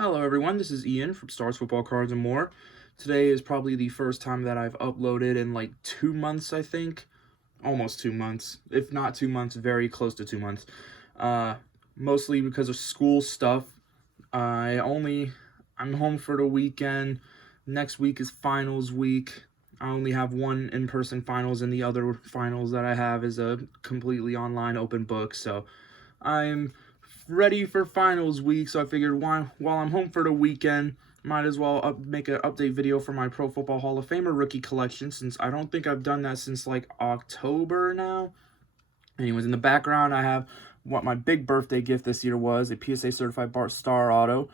Hello everyone, this is Ian from Stars Football Cards and More. Today is probably the first time that I've uploaded in like 2 months, I think. Almost 2 months. If not 2 months, very close to 2 months. Mostly because of school stuff. I'm home for the weekend. Next week is finals week. I only have one in-person finals, and the other finals that I have is a completely online open book. So I'm ready for finals week, so I figured while I'm home for the weekend, might as well make an update video for my Pro Football Hall of Famer rookie collection, since I don't think I've done that since like October now. Anyways, in the background, I have what my big birthday gift this year was, a PSA Certified Bart Starr auto.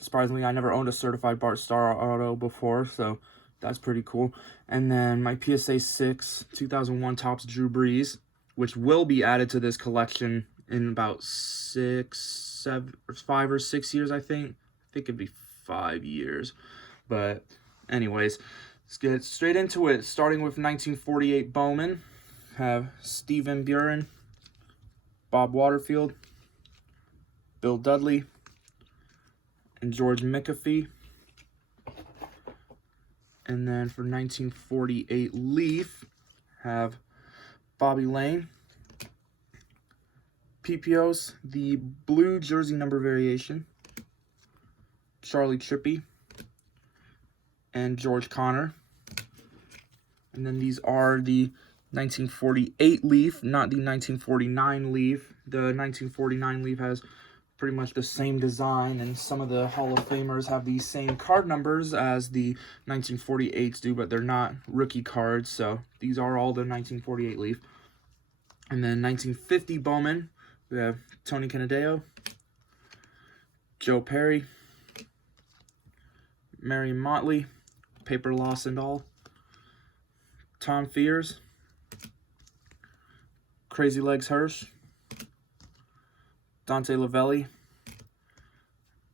Surprisingly, I never owned a Certified Bart Starr auto before, so that's pretty cool. And then my PSA 6 2001 Topps Drew Brees, which will be added to this collection in about 5 or 6 years, I think. I think it'd be 5 years. But anyways, let's get straight into it. Starting with 1948 Bowman. Have Stephen Buren, Bob Waterfield, Bill Dudley, and George McAfee. And then for 1948 Leaf, have Bobby Lane, PPOs, the blue jersey number variation, Charlie Trippy, and George Connor. And then these are the 1948 Leaf, not the 1949 Leaf. The 1949 Leaf has pretty much the same design, and some of the Hall of Famers have the same card numbers as the 1948s do, but they're not rookie cards, so these are all the 1948 Leaf. And then 1950 Bowman, we have Tony Canadeo, Joe Perry, Marion Motley, Paper Loss and All, Tom Fears, Crazy Legs Hirsch, Dante Lavelli,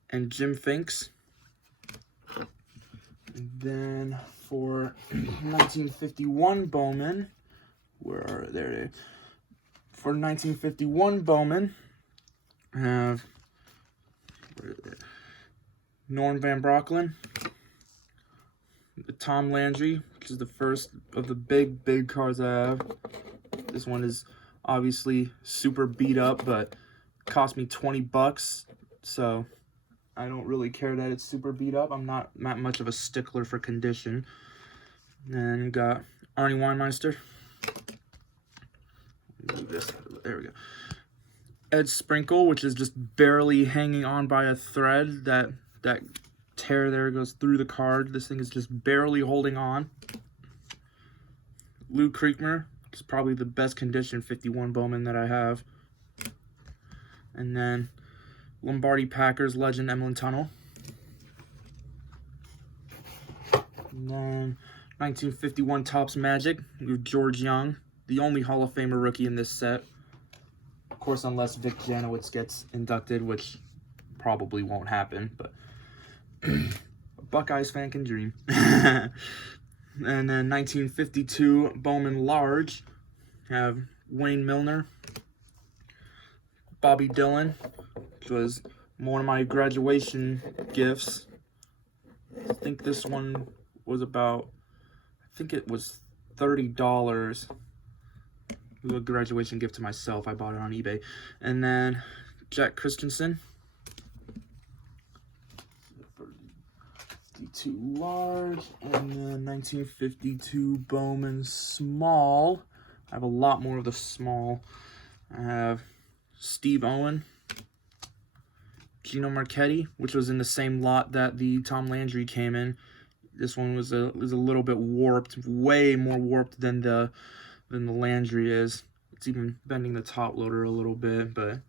and Jim Finks. And then for 1951 Bowman, for 1951 Bowman, I have Norm Van Brocklin, Tom Landry, which is the first of the big cards I have. This one is obviously super beat up, but cost me $20, so I don't really care that it's super beat up. I'm not much of a stickler for condition. And got Arnie Weinmeister. Move this. There we go. Ed Sprinkle, which is just barely hanging on by a thread. That tear there goes through the card. This thing is just barely holding on. Lou Creekmer, is probably the best condition 51 Bowman that I have. And then Lombardi Packers legend Emlyn Tunnel. And then 1951 Topps Magic with George Young, the only Hall of Famer rookie in this set. Of course, unless Vic Janowitz gets inducted, which probably won't happen, but a Buckeyes fan can dream. And then 1952 Bowman Large, have Wayne Milner, Bobby Dillon, which was one of my graduation gifts. I think this one was about, I think it was $30. It was a graduation gift to myself. I bought it on eBay. And then Jack Christensen, 52 large, and then 1952 Bowman Small. I have a lot more of the small. I have Steve Owen, Gino Marchetti, which was in the same lot that the Tom Landry came in. This one was a little bit warped, way more warped than the Landry is. It's even bending the top loader a little bit, but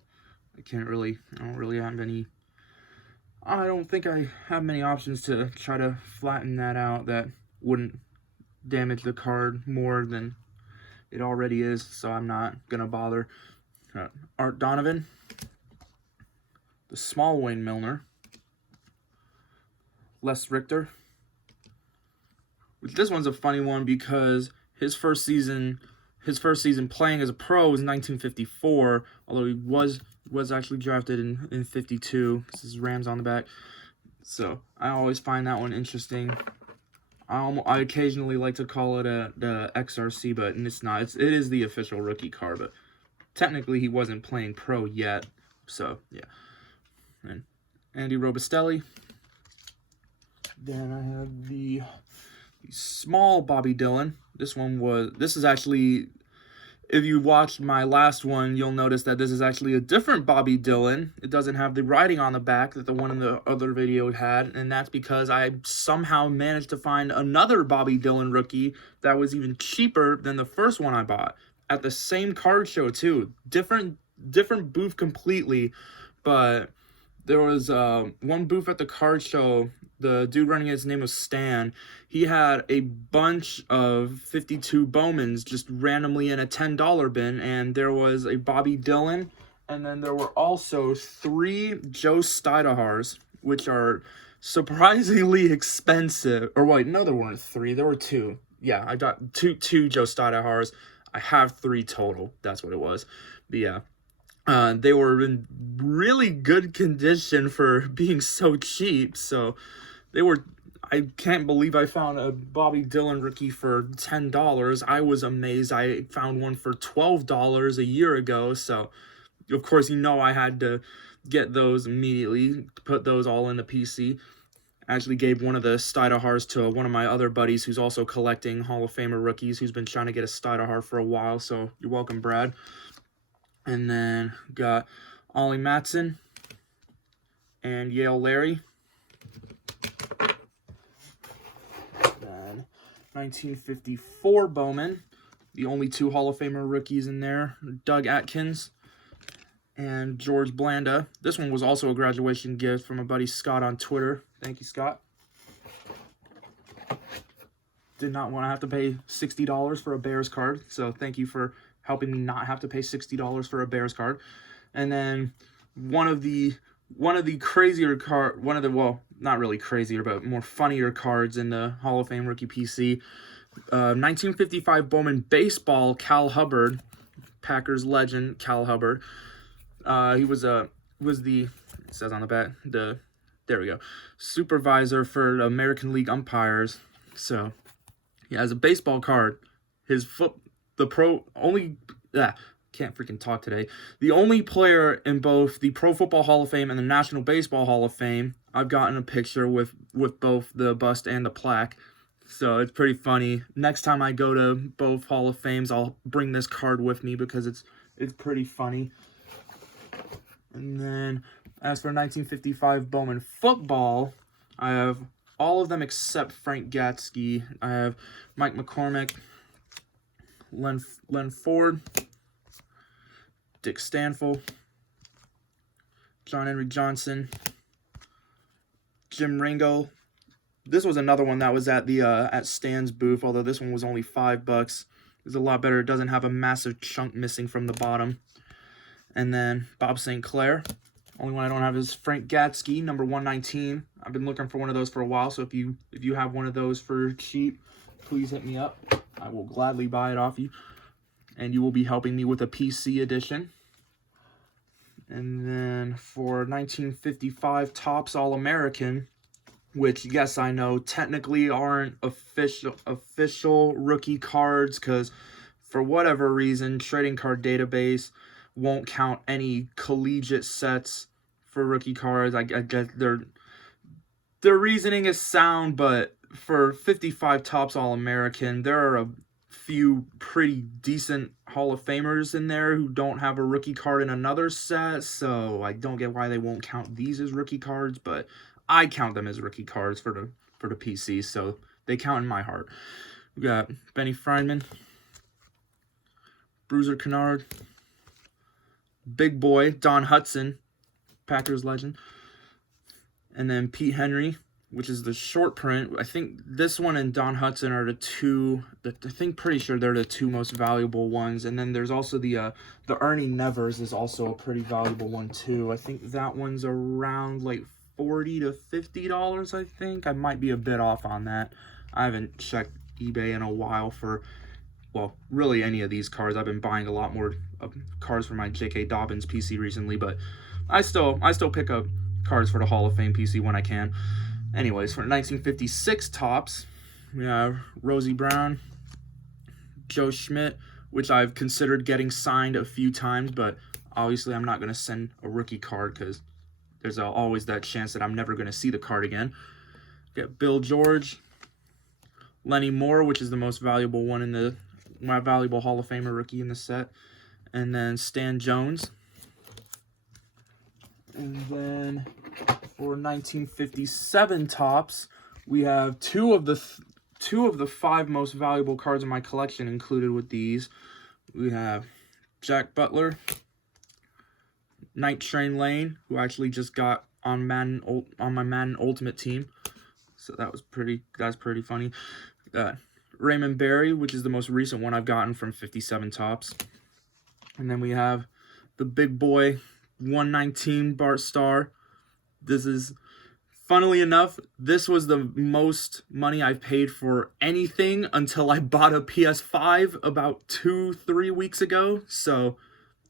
I don't think I have many options to try to flatten that out that wouldn't damage the card more than it already is, so I'm not gonna bother. Art Donovan, the small Wayne Milner, Les Richter. This one's a funny one because his first season playing as a pro was 1954, although he was actually drafted in 52. This is Rams on the back. So I always find that one interesting. I occasionally like to call it the XRC, but it's not. It is the official rookie card, but technically he wasn't playing pro yet. So yeah. And Andy Robustelli. Then I have the small Bobby Dillon. This is actually, if you watched my last one, you'll notice that this is actually a different Bobby Dillon. It doesn't have the writing on the back that the one in the other video had, and that's because I somehow managed to find another Bobby Dillon rookie that was even cheaper than the first one I bought at the same card show too. Different booth completely, but there was one booth at the card show. The dude running his name was Stan. He had a bunch of 52 Bowmans just randomly in a $10 bin, and there was a Bobby Dillon, and then there were also 3 Joe Stidahars, which are surprisingly expensive. Or wait, no, there weren't 3. There were 2. Yeah, I got two Joe Stidahars. I have 3 total. That's what it was. But yeah. They were in really good condition for being so cheap, so I can't believe I found a Bobby Dillon rookie for $10. I was amazed. I found one for $12 a year ago, so of course I had to get those immediately, put those all in the PC. Actually gave one of the Stidahars to one of my other buddies who's also collecting Hall of Famer rookies, who's been trying to get a Stidahar for a while, so you're welcome, Brad. And then got Ollie Matson and Yale Larry. Then 1954 Bowman. The only 2 Hall of Famer rookies in there. Doug Atkins and George Blanda. This one was also a graduation gift from a buddy Scott on Twitter. Thank you, Scott. Did not want to have to pay $60 for a Bears card, so thank you for helping me not have to pay $60 for a Bears card. And then one of the crazier well, not really crazier, but more funnier cards in the Hall of Fame rookie PC. 1955 Bowman baseball, Cal Hubbard, Packers legend Cal Hubbard. He was the, it says on the back, there we go, supervisor for American League umpires. So he has a baseball card. Can't freaking talk today. The only player in both the Pro Football Hall of Fame and the National Baseball Hall of Fame, I've gotten a picture with both the bust and the plaque. So it's pretty funny. Next time I go to both Hall of Fames, I'll bring this card with me because it's pretty funny. And then as for 1955 Bowman football, I have all of them except Frank Gatsky. I have Mike McCormick, Len Ford, Dick Stanfill, John Henry Johnson, Jim Ringo. This was another one that was at the at Stan's booth, although this one was only $5. It's a lot better. It doesn't have a massive chunk missing from the bottom. And then Bob St. Clair. Only one I don't have is Frank Gatsky, number 119. I've been looking for one of those for a while, so if you have one of those for cheap, please hit me up. I will gladly buy it off you. And you will be helping me with a PC edition. And then for 1955 Topps All-American, which, yes, I know technically aren't official rookie cards because for whatever reason, Trading Card Database won't count any collegiate sets for rookie cards. I guess their reasoning is sound, but for 55 Topps All-American, there are a few pretty decent Hall of Famers in there who don't have a rookie card in another set, so I don't get why they won't count these as rookie cards, but I count them as rookie cards for the PC, so they count in my heart. We got Benny Friedman, Bruiser Kennard, Big Boy, Don Hudson, Packers legend, and then Pete Henry, which is the short print. I think this one and Don Hudson are pretty sure they're the 2 most valuable ones. And then there's also the Ernie Nevers is also a pretty valuable one too. I think that one's around like $40 to $50, I think. I might be a bit off on that. I haven't checked eBay in a while for, well, really any of these cards. I've been buying a lot more cards for my J.K. Dobbins PC recently, but I still pick up cards for the Hall of Fame PC when I can. Anyways, for 1956 Topps, we have Rosie Brown, Joe Schmidt, which I've considered getting signed a few times, but obviously I'm not going to send a rookie card because there's always that chance that I'm never going to see the card again. Get Bill George, Lenny Moore, which is the most valuable one in my valuable Hall of Famer rookie in the set, and then Stan Jones. And then for 1957 Topps, we have two of the 5 most valuable cards in my collection included with these. We have Jack Butler, Night Train Lane, who I actually just got on my Madden Ultimate team, so that's pretty funny. Raymond Berry, which is the most recent one I've gotten from 57 Topps, and then we have the big boy 119 Bart Starr. This is, funnily enough, this was the most money I've paid for anything until I bought a PS5 about 2-3 weeks ago. So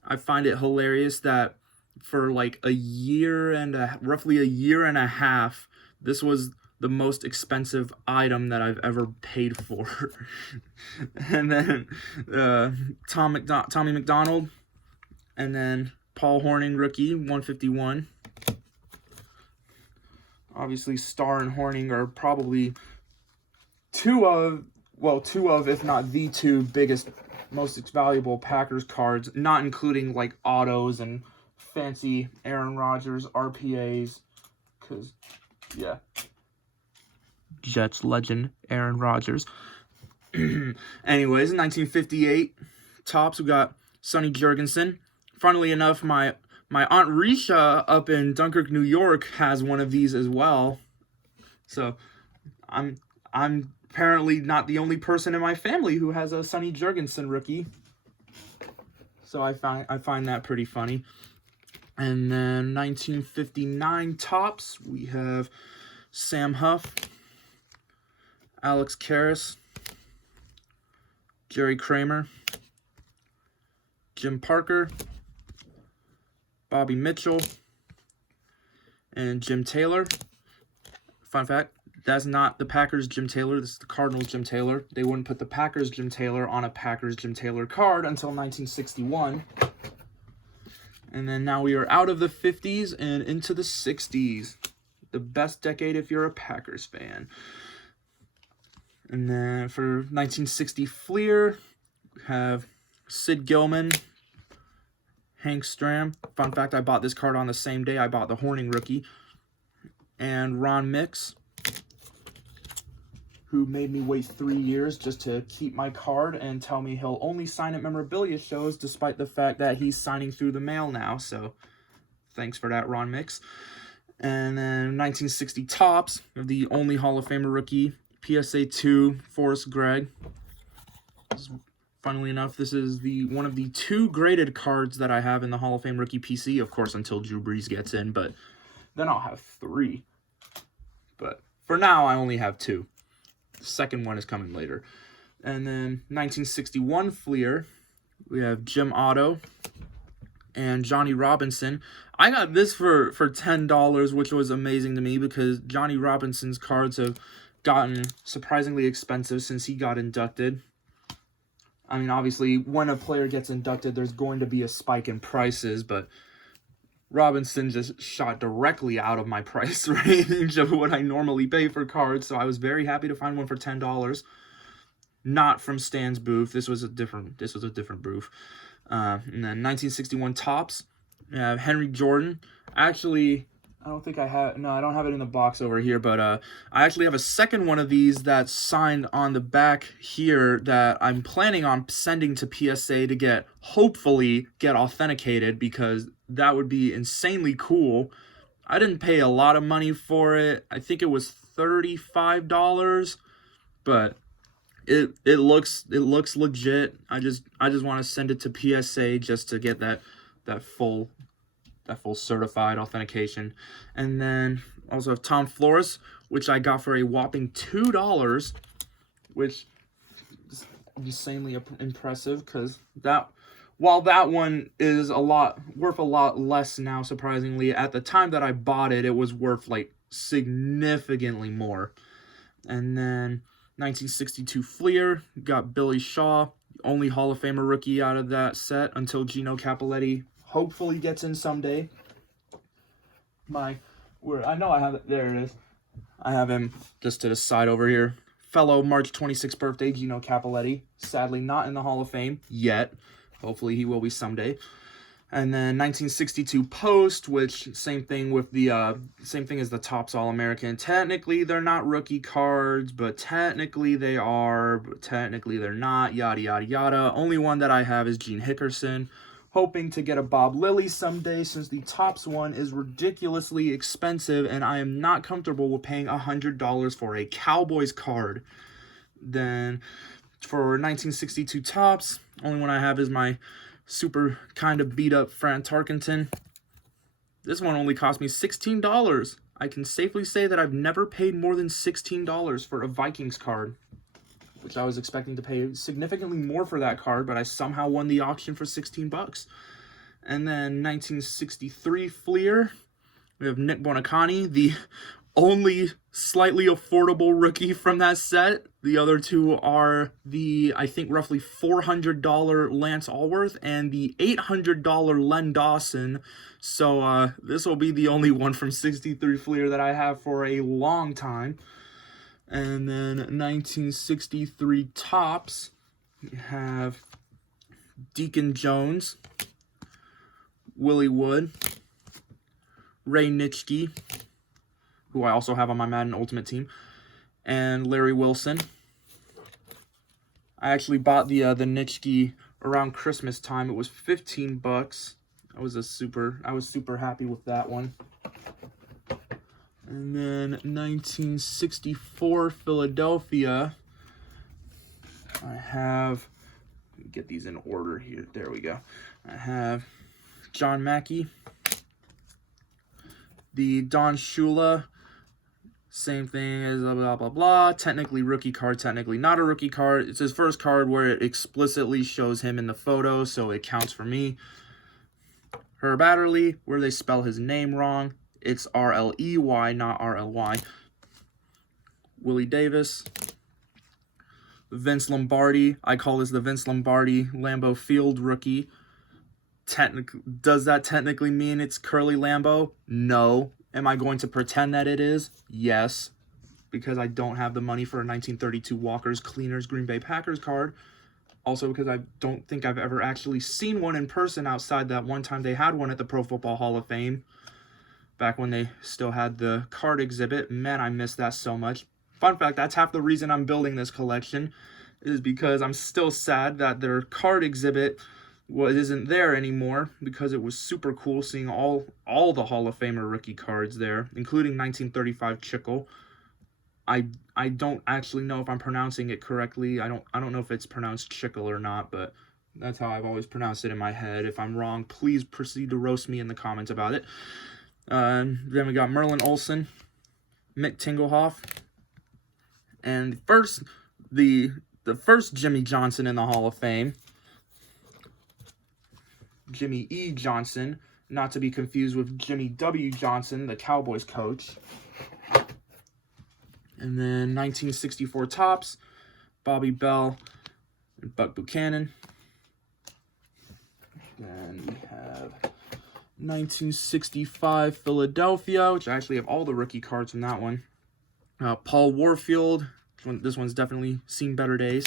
I find it hilarious that for like roughly a year and a half, this was the most expensive item that I've ever paid for. And then Tommy McDonald, and then Paul Hornung rookie 151. Obviously, Starr and Hornung are probably two of, if not the 2 biggest, most valuable Packers cards, not including like autos and fancy Aaron Rodgers RPAs, because, yeah, Jets legend Aaron Rodgers. Anyways, in 1958 Topps, we got Sonny Jurgensen. Funnily enough, my Aunt Risha up in Dunkirk, New York has one of these as well. So I'm apparently not the only person in my family who has a Sonny Jurgensen rookie. So I find that pretty funny. And then 1959 Topps, we have Sam Huff, Alex Karras, Jerry Kramer, Jim Parker, Bobby Mitchell, and Jim Taylor. Fun fact, that's not the Packers Jim Taylor, this is the Cardinals Jim Taylor. They wouldn't put the Packers Jim Taylor on a Packers Jim Taylor card until 1961. And then now we are out of the 50s and into the 60s. The best decade if you're a Packers fan. And then for 1960 Fleer, we have Sid Gilman, Hank Stram. Fun fact, I bought this card on the same day I bought the Hornung rookie. And Ron Mix, who made me wait 3 years just to keep my card and tell me he'll only sign at memorabilia shows, despite the fact that he's signing through the mail now. So thanks for that, Ron Mix. And then 1960 Topps, the only Hall of Famer rookie, PSA 2, Forrest Gregg. Funnily enough, this is one of the 2 graded cards that I have in the Hall of Fame rookie PC, of course, until Drew Brees gets in, but then I'll have 3. But for now, I only have 2. The second one is coming later. And then 1961 Fleer, we have Jim Otto and Johnny Robinson. I got this for $10, which was amazing to me because Johnny Robinson's cards have gotten surprisingly expensive since he got inducted. I mean, obviously, when a player gets inducted, there's going to be a spike in prices, but Robinson just shot directly out of my price range of what I normally pay for cards, so I was very happy to find one for $10. Not from Stan's booth. This was a different booth. And then 1961 Topps, Henry Jordan. Actually, I don't have it in the box over here, but I actually have a second one of these that's signed on the back here that I'm planning on sending to PSA to hopefully get authenticated, because that would be insanely cool. I didn't pay a lot of money for it. I think it was $35, but it looks legit. I just want to send it to PSA just to get that full certified authentication. And then also have Tom Flores, which I got for a whopping $2, which is insanely impressive because that while that one is worth a lot less now, surprisingly, at the time that I bought it, it was worth like significantly more. And then 1962 Fleer, got Billy Shaw, only Hall of Famer rookie out of that set until Gino Cappelletti hopefully gets in someday. I know I have it, there it is. I have him just to the side over here. Fellow March 26th birthday, Gino Cappelletti. Sadly not in the Hall of Fame yet. Hopefully he will be someday. And then 1962 Post, which same thing with the same thing as the Topps All-American. Technically they're not rookie cards, but technically they are, but technically they're not, yada yada yada. Only one that I have is Gene Hickerson. Hoping to get a Bob Lilly someday, since the Topps one is ridiculously expensive and I am not comfortable with paying $100 for a Cowboys card. Then for 1962 Topps, only one I have is my super kind of beat up Fran Tarkenton. This one only cost me $16. I can safely say that I've never paid more than $16 for a Vikings card, which I was expecting to pay significantly more for that card, but I somehow won the auction for 16 bucks. And then 1963 Fleer, we have Nick Buoniconti, the only slightly affordable rookie from that set. The other two are the, I think, roughly $400 Lance Allworth and the $800 Len Dawson. So this will be the only one from 63 Fleer that I have for a long time. And then 1963 Topps, we have Deacon Jones, Willie Wood, Ray Nitschke, who I also have on my Madden Ultimate Team, and Larry Wilson. I actually bought the Nitschke around Christmas time. It was 15 bucks. I was super happy with that one. And then 1964 Philadelphia, I have, get these in order here, there we go. I have John Mackey, the Don Shula, same thing as blah, blah, blah, blah. Technically rookie card, technically not a rookie card. It's his first card where it explicitly shows him in the photo, so it counts for me. Herb Adderley, where they spell his name wrong. It's R-L-E-Y, not R-L-Y. Willie Davis. Vince Lombardi. I call this the Vince Lombardi Lambeau Field rookie. Does that technically mean it's Curly Lambeau? No. Am I going to pretend that it is? Yes. Because I don't have the money for a 1932 Walker's Cleaners Green Bay Packers card. Also because I don't think I've ever actually seen one in person outside that one time they had one at the Pro Football Hall of Fame. Back when they still had the card exhibit. Man, I miss that so much. Fun fact, that's half the reason I'm building this collection, is because I'm still sad that their card exhibit isn't there anymore, because it was super cool seeing all the Hall of Famer rookie cards there, including 1935 Chickle. I don't actually know if I'm pronouncing it correctly. I don't know if it's pronounced Chickle or not, but that's how I've always pronounced it in my head. If I'm wrong, please proceed to roast me in the comments about it. Then we got Merlin Olsen, Mick Tingelhoff, and the first Jimmy Johnson in the Hall of Fame, Jimmy E. Johnson, not to be confused with Jimmy W. Johnson, the Cowboys coach. And then 1964 Topps, Bobby Bell and Buck Buchanan. Then we have 1965 Philadelphia, which I actually have all the rookie cards from that one. Paul Warfield. This one's definitely seen better days.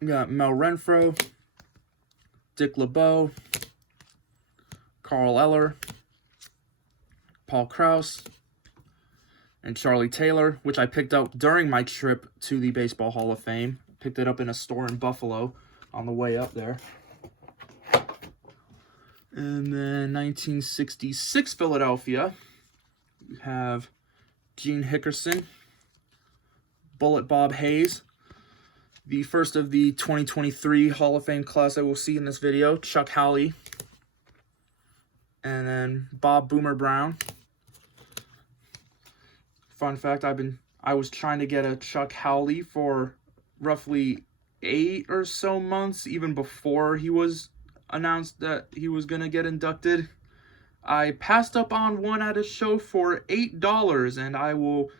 We got Mel Renfro, Dick LeBeau, Carl Eller, Paul Krause, and Charlie Taylor, which I picked up during my trip to the Baseball Hall of Fame. Picked it up in a store in Buffalo on the way up there. And then 1966 Philadelphia, we have Gene Hickerson, Bullet Bob Hayes, the first of the 2023 Hall of Fame class I will see in this video, Chuck Howley, and then Bob Boomer Brown. Fun fact, I was trying to get a Chuck Howley for roughly 8 or so months, even before he was announced that he was going to get inducted. I passed up on one at a show for $8, and I will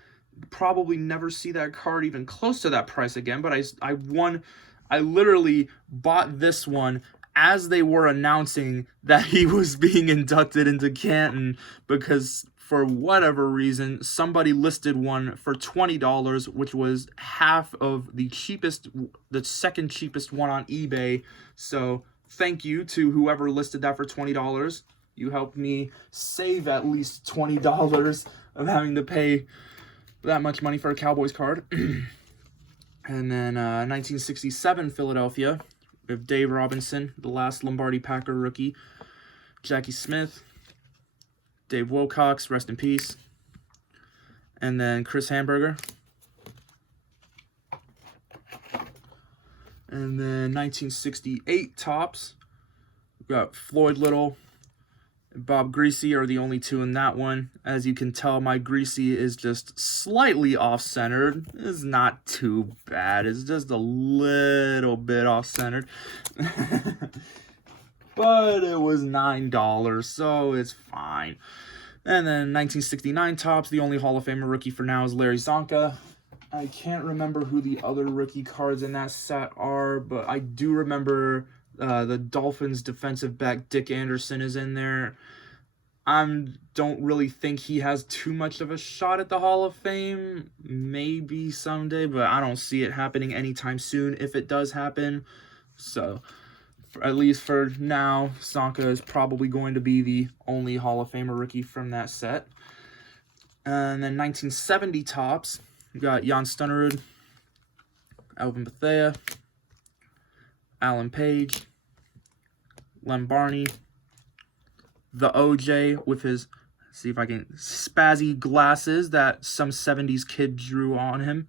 probably never see that card even close to that price again, but I literally bought this one as they were announcing that he was being inducted into Canton, because for whatever reason somebody listed one for $20, which was half of the second cheapest one on eBay. So thank you to whoever listed that for $20. You helped me save at least $20 of having to pay that much money for a Cowboys card. And then 1967 Philadelphia, we have Dave Robinson, the last Lombardi Packer rookie, Jackie Smith, Dave Wilcox, rest in peace, and then Chris Hamburger. And then 1968 Topps, we got Floyd Little, Bob Greasy are the only two in that one. As you can tell, my Greasy is just slightly off-centered. It's not too bad. It's just a little bit off-centered. But it was $9, so it's fine. And then 1969 Topps, the only Hall of Famer rookie for now is Larry Csonka. I can't remember who the other rookie cards in that set are, but I do remember the Dolphins defensive back Dick Anderson is in there. I don't really think he has too much of a shot at the Hall of Fame. Maybe someday, but I don't see it happening anytime soon if it does happen. So, at least for now, Csonka is probably going to be the only Hall of Famer rookie from that set. And then 1970 Topps, we got Jan Stunnerud, Alvin Bethea, Alan Page, Lem Barney, the OJ with his, see if I can, spazzy glasses that some 70s kid drew on him.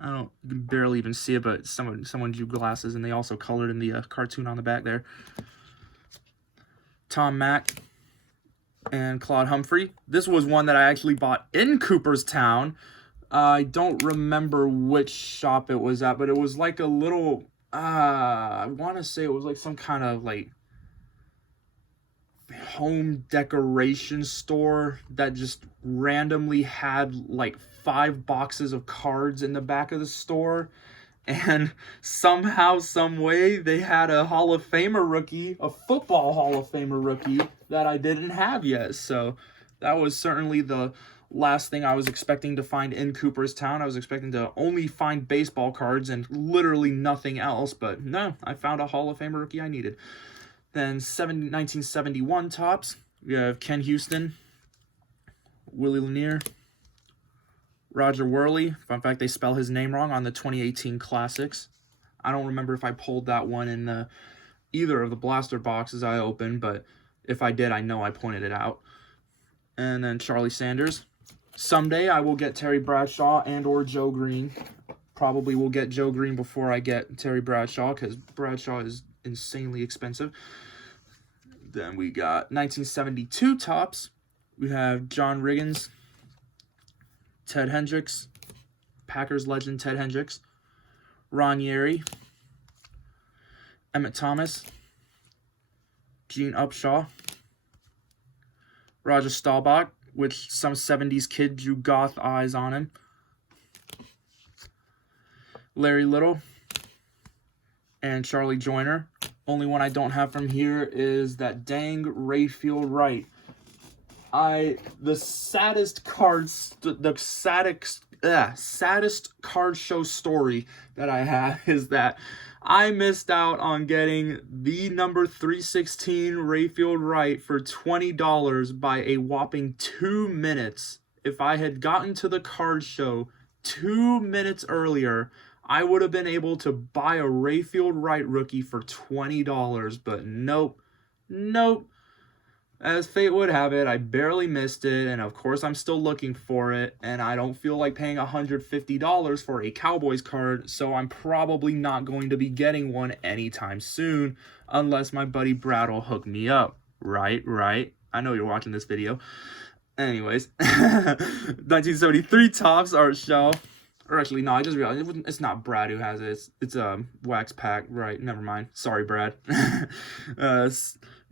I don't, you can barely even see it, but someone drew glasses, and they also colored in the cartoon on the back there. Tom Mack and Claude Humphrey. This was one that I actually bought in Cooperstown. I don't remember which shop it was at, but it was like a little, I want to say it was like some kind of like home decoration store that just randomly had like 5 boxes of cards in the back of the store, and somehow, some way, they had a Hall of Famer rookie, a football Hall of Famer rookie that I didn't have yet. So that was certainly the last thing I was expecting to find in Cooperstown. I was expecting to only find baseball cards and literally nothing else, but no, I found a Hall of Famer rookie I needed. Then 1971 Topps, we have Ken Houston, Willie Lanier, Roger Worley. Fun fact, they spell his name wrong on the 2018 Classics. I don't remember if I pulled that one in either of the blaster boxes I opened, but if I did, I know I pointed it out. And then Charlie Sanders. Someday I will get Terry Bradshaw and or Joe Green. Probably will get Joe Green before I get Terry Bradshaw, because Bradshaw is insanely expensive. Then we got 1972 Topps. We have John Riggins, Ted Hendricks, Packers legend Ted Hendricks, Ron Yeri, Emmett Thomas, Gene Upshaw, Roger Staubach, which some 70s kid drew goth eyes on him, Larry Little, and Charlie Joyner. Only one I don't have from here is that dang Rayfield Wright. The saddest card show story that I have is that I missed out on getting the number 316 Rayfield Wright for $20 by a whopping 2 minutes. If I had gotten to the card show 2 minutes earlier, I would have been able to buy a Rayfield Wright rookie for $20, but nope. As fate would have it, I barely missed it, and of course I'm still looking for it, and I don't feel like paying $150 for a Cowboys card, so I'm probably not going to be getting one anytime soon, unless my buddy Brad will hook me up. Right? I know you're watching this video. Anyways, 1973 Topps Art Shell. Or actually, no, I just realized it's not Brad who has it. It's Wax Pack. Right, never mind. Sorry, Brad.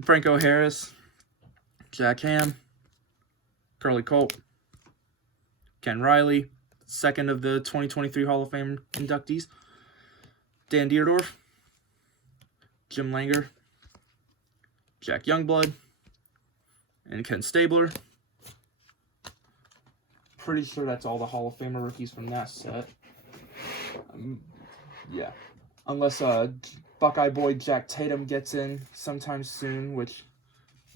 Franco Harris, Jack Ham, Curly Culp, Ken Riley, second of the 2023 Hall of Fame inductees, Dan Dierdorf, Jim Langer, Jack Youngblood, and Ken Stabler. Pretty sure that's all the Hall of Famer rookies from that set. Yeah. Unless Buckeye boy Jack Tatum gets in sometime soon, which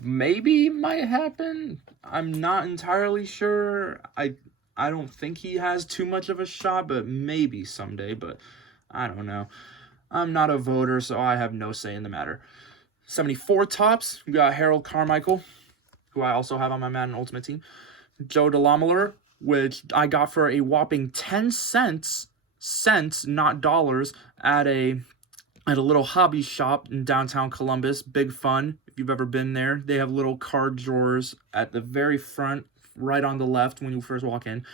maybe might happen. I'm not entirely sure. I don't think he has too much of a shot, but maybe someday. But I don't know. I'm not a voter, so I have no say in the matter. 74 tops. We got Harold Carmichael, who I also have on my Madden Ultimate Team. Joe DeLamielleure, which I got for a whopping 10 cents, not dollars, at a little hobby shop in downtown Columbus. Big fun. If you've ever been there, they have little card drawers at the very front, right on the left when you first walk in.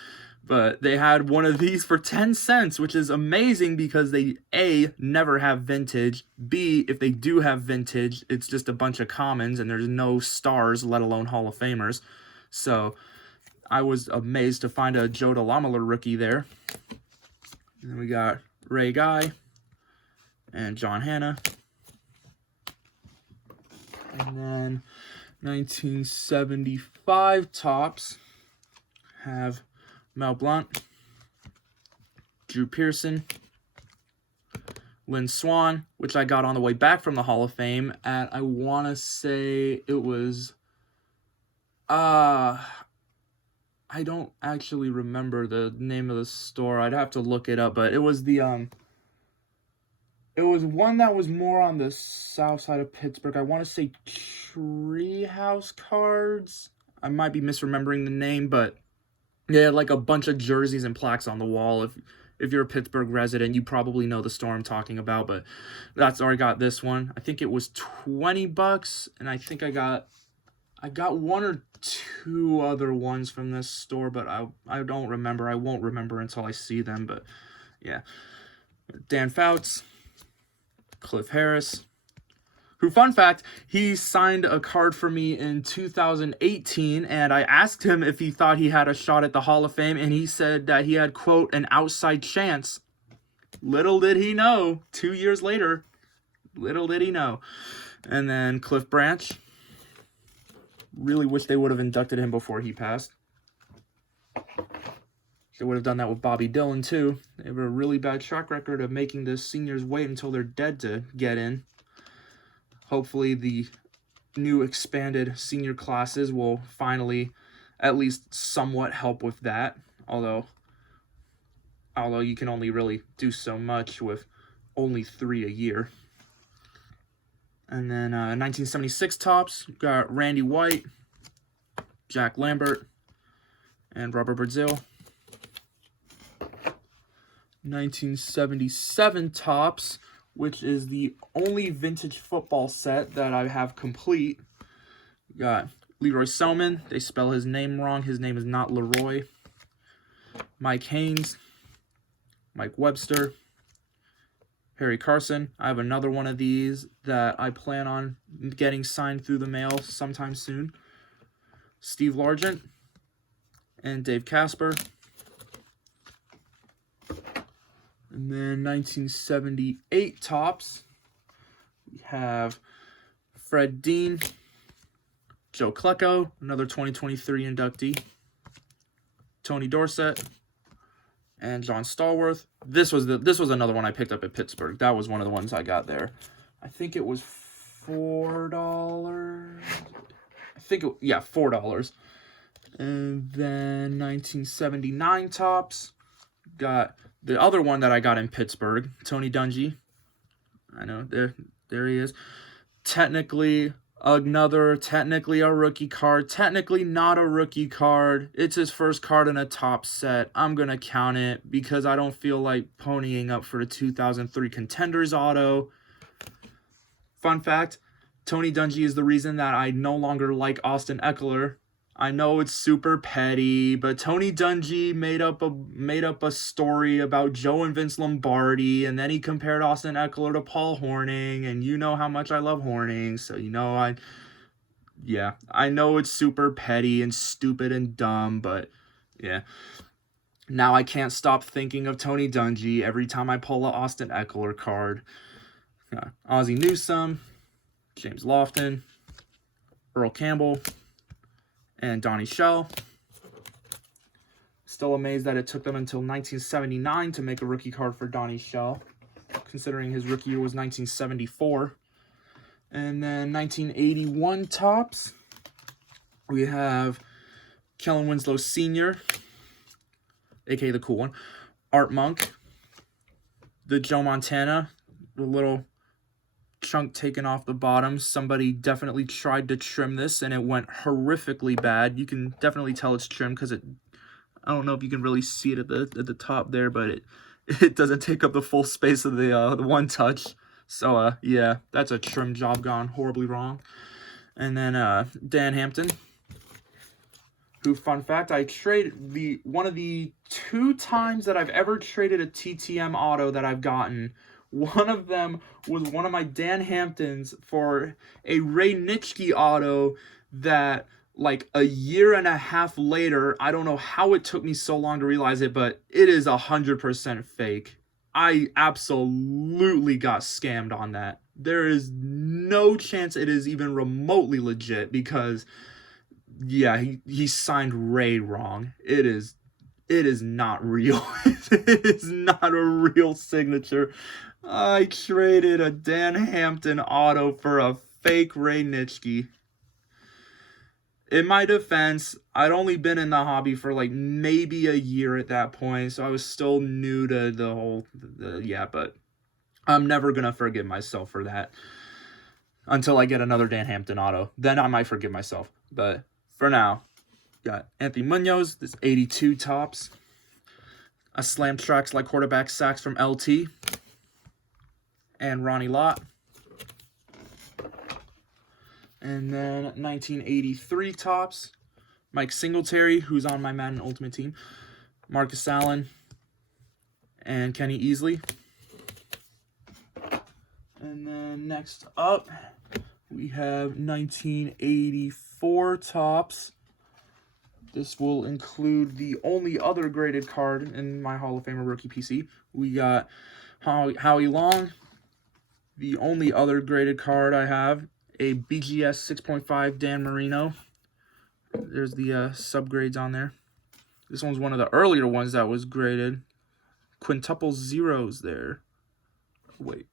But they had one of these for 10 cents, which is amazing because they, A, never have vintage. B, if they do have vintage, it's just a bunch of commons and there's no stars, let alone Hall of Famers. So I was amazed to find a Joe DeLamielleure rookie there. And then we got Ray Guy and John Hanna. And then 1975 tops have Mel Blount, Drew Pearson, Lynn Swann, which I got on the way back from the Hall of Fame at, I want to say it was, I don't actually remember the name of the store. I'd have to look it up, but it was the, it was one that was more on the south side of Pittsburgh. I want to say Treehouse Cards. I might be misremembering the name, but they had like a bunch of jerseys and plaques on the wall. If you're a Pittsburgh resident, you probably know the store I'm talking about, but that's where I got this one. I think it was $20, and I think I got one or two other ones from this store, but I don't remember. I won't remember until I see them, but yeah. Dan Fouts, Cliff Harris, who, fun fact, he signed a card for me in 2018, and I asked him if he thought he had a shot at the Hall of Fame, and he said that he had, quote, an outside chance. Little did he know, 2 years later, little did he know. And then Cliff Branch. Really wish they would have inducted him before he passed. They would have done that with Bobby Dillon, too. They have a really bad track record of making the seniors wait until they're dead to get in. Hopefully the new expanded senior classes will finally at least somewhat help with that. Although you can only really do so much with only 3 a year. And then 1976 tops, got Randy White, Jack Lambert, and Robert Brazil. 1977 tops, which is the only vintage football set that I have complete. We got Leroy Selman. They spell his name wrong. His name is not Leroy. Mike Haynes, Mike Webster, Harry Carson. I have another one of these that I plan on getting signed through the mail sometime soon. Steve Largent and Dave Casper. And then 1978 tops, we have Fred Dean, Joe Klecko, another 2023 inductee, Tony Dorsett, and John Stallworth. This was another one I picked up at Pittsburgh. That was one of the ones I got there. I think it was $4. $4. And then 1979 tops, got the other one that I got in Pittsburgh, Tony Dungy. I know, there he is. Technically a rookie card. Technically not a rookie card. It's his first card in a top set. I'm going to count it because I don't feel like ponying up for the 2003 Contenders auto. Fun fact, Tony Dungy is the reason that I no longer like Austin Eckler. I know it's super petty, but Tony Dungy made up a story about Joe and Vince Lombardi, and then he compared Austin Eckler to Paul Hornung, and you know how much I love Hornung, so I know it's super petty and stupid and dumb, but yeah. Now I can't stop thinking of Tony Dungy every time I pull a Austin Eckler card. Ozzie Newsome, James Lofton, Earl Campbell, and Donnie Shell. Still amazed that it took them until 1979 to make a rookie card for Donnie Shell, considering his rookie year was 1974. And then 1981 tops, we have Kellen Winslow Sr., aka the cool one, Art Monk, the Joe Montana, the little chunk taken off the bottom. Somebody definitely tried to trim this and it went horrifically bad. You can definitely tell it's trimmed because I don't know if you can really see it at the top there, but it doesn't take up the full space of the one touch. So yeah, that's a trim job gone horribly wrong. And then Dan Hampton, who, fun fact, I traded one of the 2 times that I've ever traded a TTM auto that I've gotten. One of them was one of my Dan Hamptons for a Ray Nitschke auto that, like, a year and a half later, I don't know how it took me so long to realize it, but it is 100% fake. I absolutely got scammed on that. There is no chance it is even remotely legit because, yeah, he signed Ray wrong. It is not real. It is not a real signature. I traded a Dan Hampton auto for a fake Ray Nitschke. In my defense, I'd only been in the hobby for like maybe a year at that point, so I was still new to the whole, but I'm never going to forgive myself for that until I get another Dan Hampton auto. Then I might forgive myself, but for now, got Anthony Munoz, this 82 tops, a Slam Tracks like quarterback sacks from LT, and Ronnie Lott. And then 1983 tops, Mike Singletary, who's on my Madden Ultimate Team, Marcus Allen, and Kenny Easley. And then next up, we have 1984 tops. This will include the only other graded card in my Hall of Famer rookie PC. We got Howie Long. The only other graded card I have, a BGS 6.5 Dan Marino. There's the subgrades on there. This one's one of the earlier ones that was graded. Quintuple zeros there. Wait.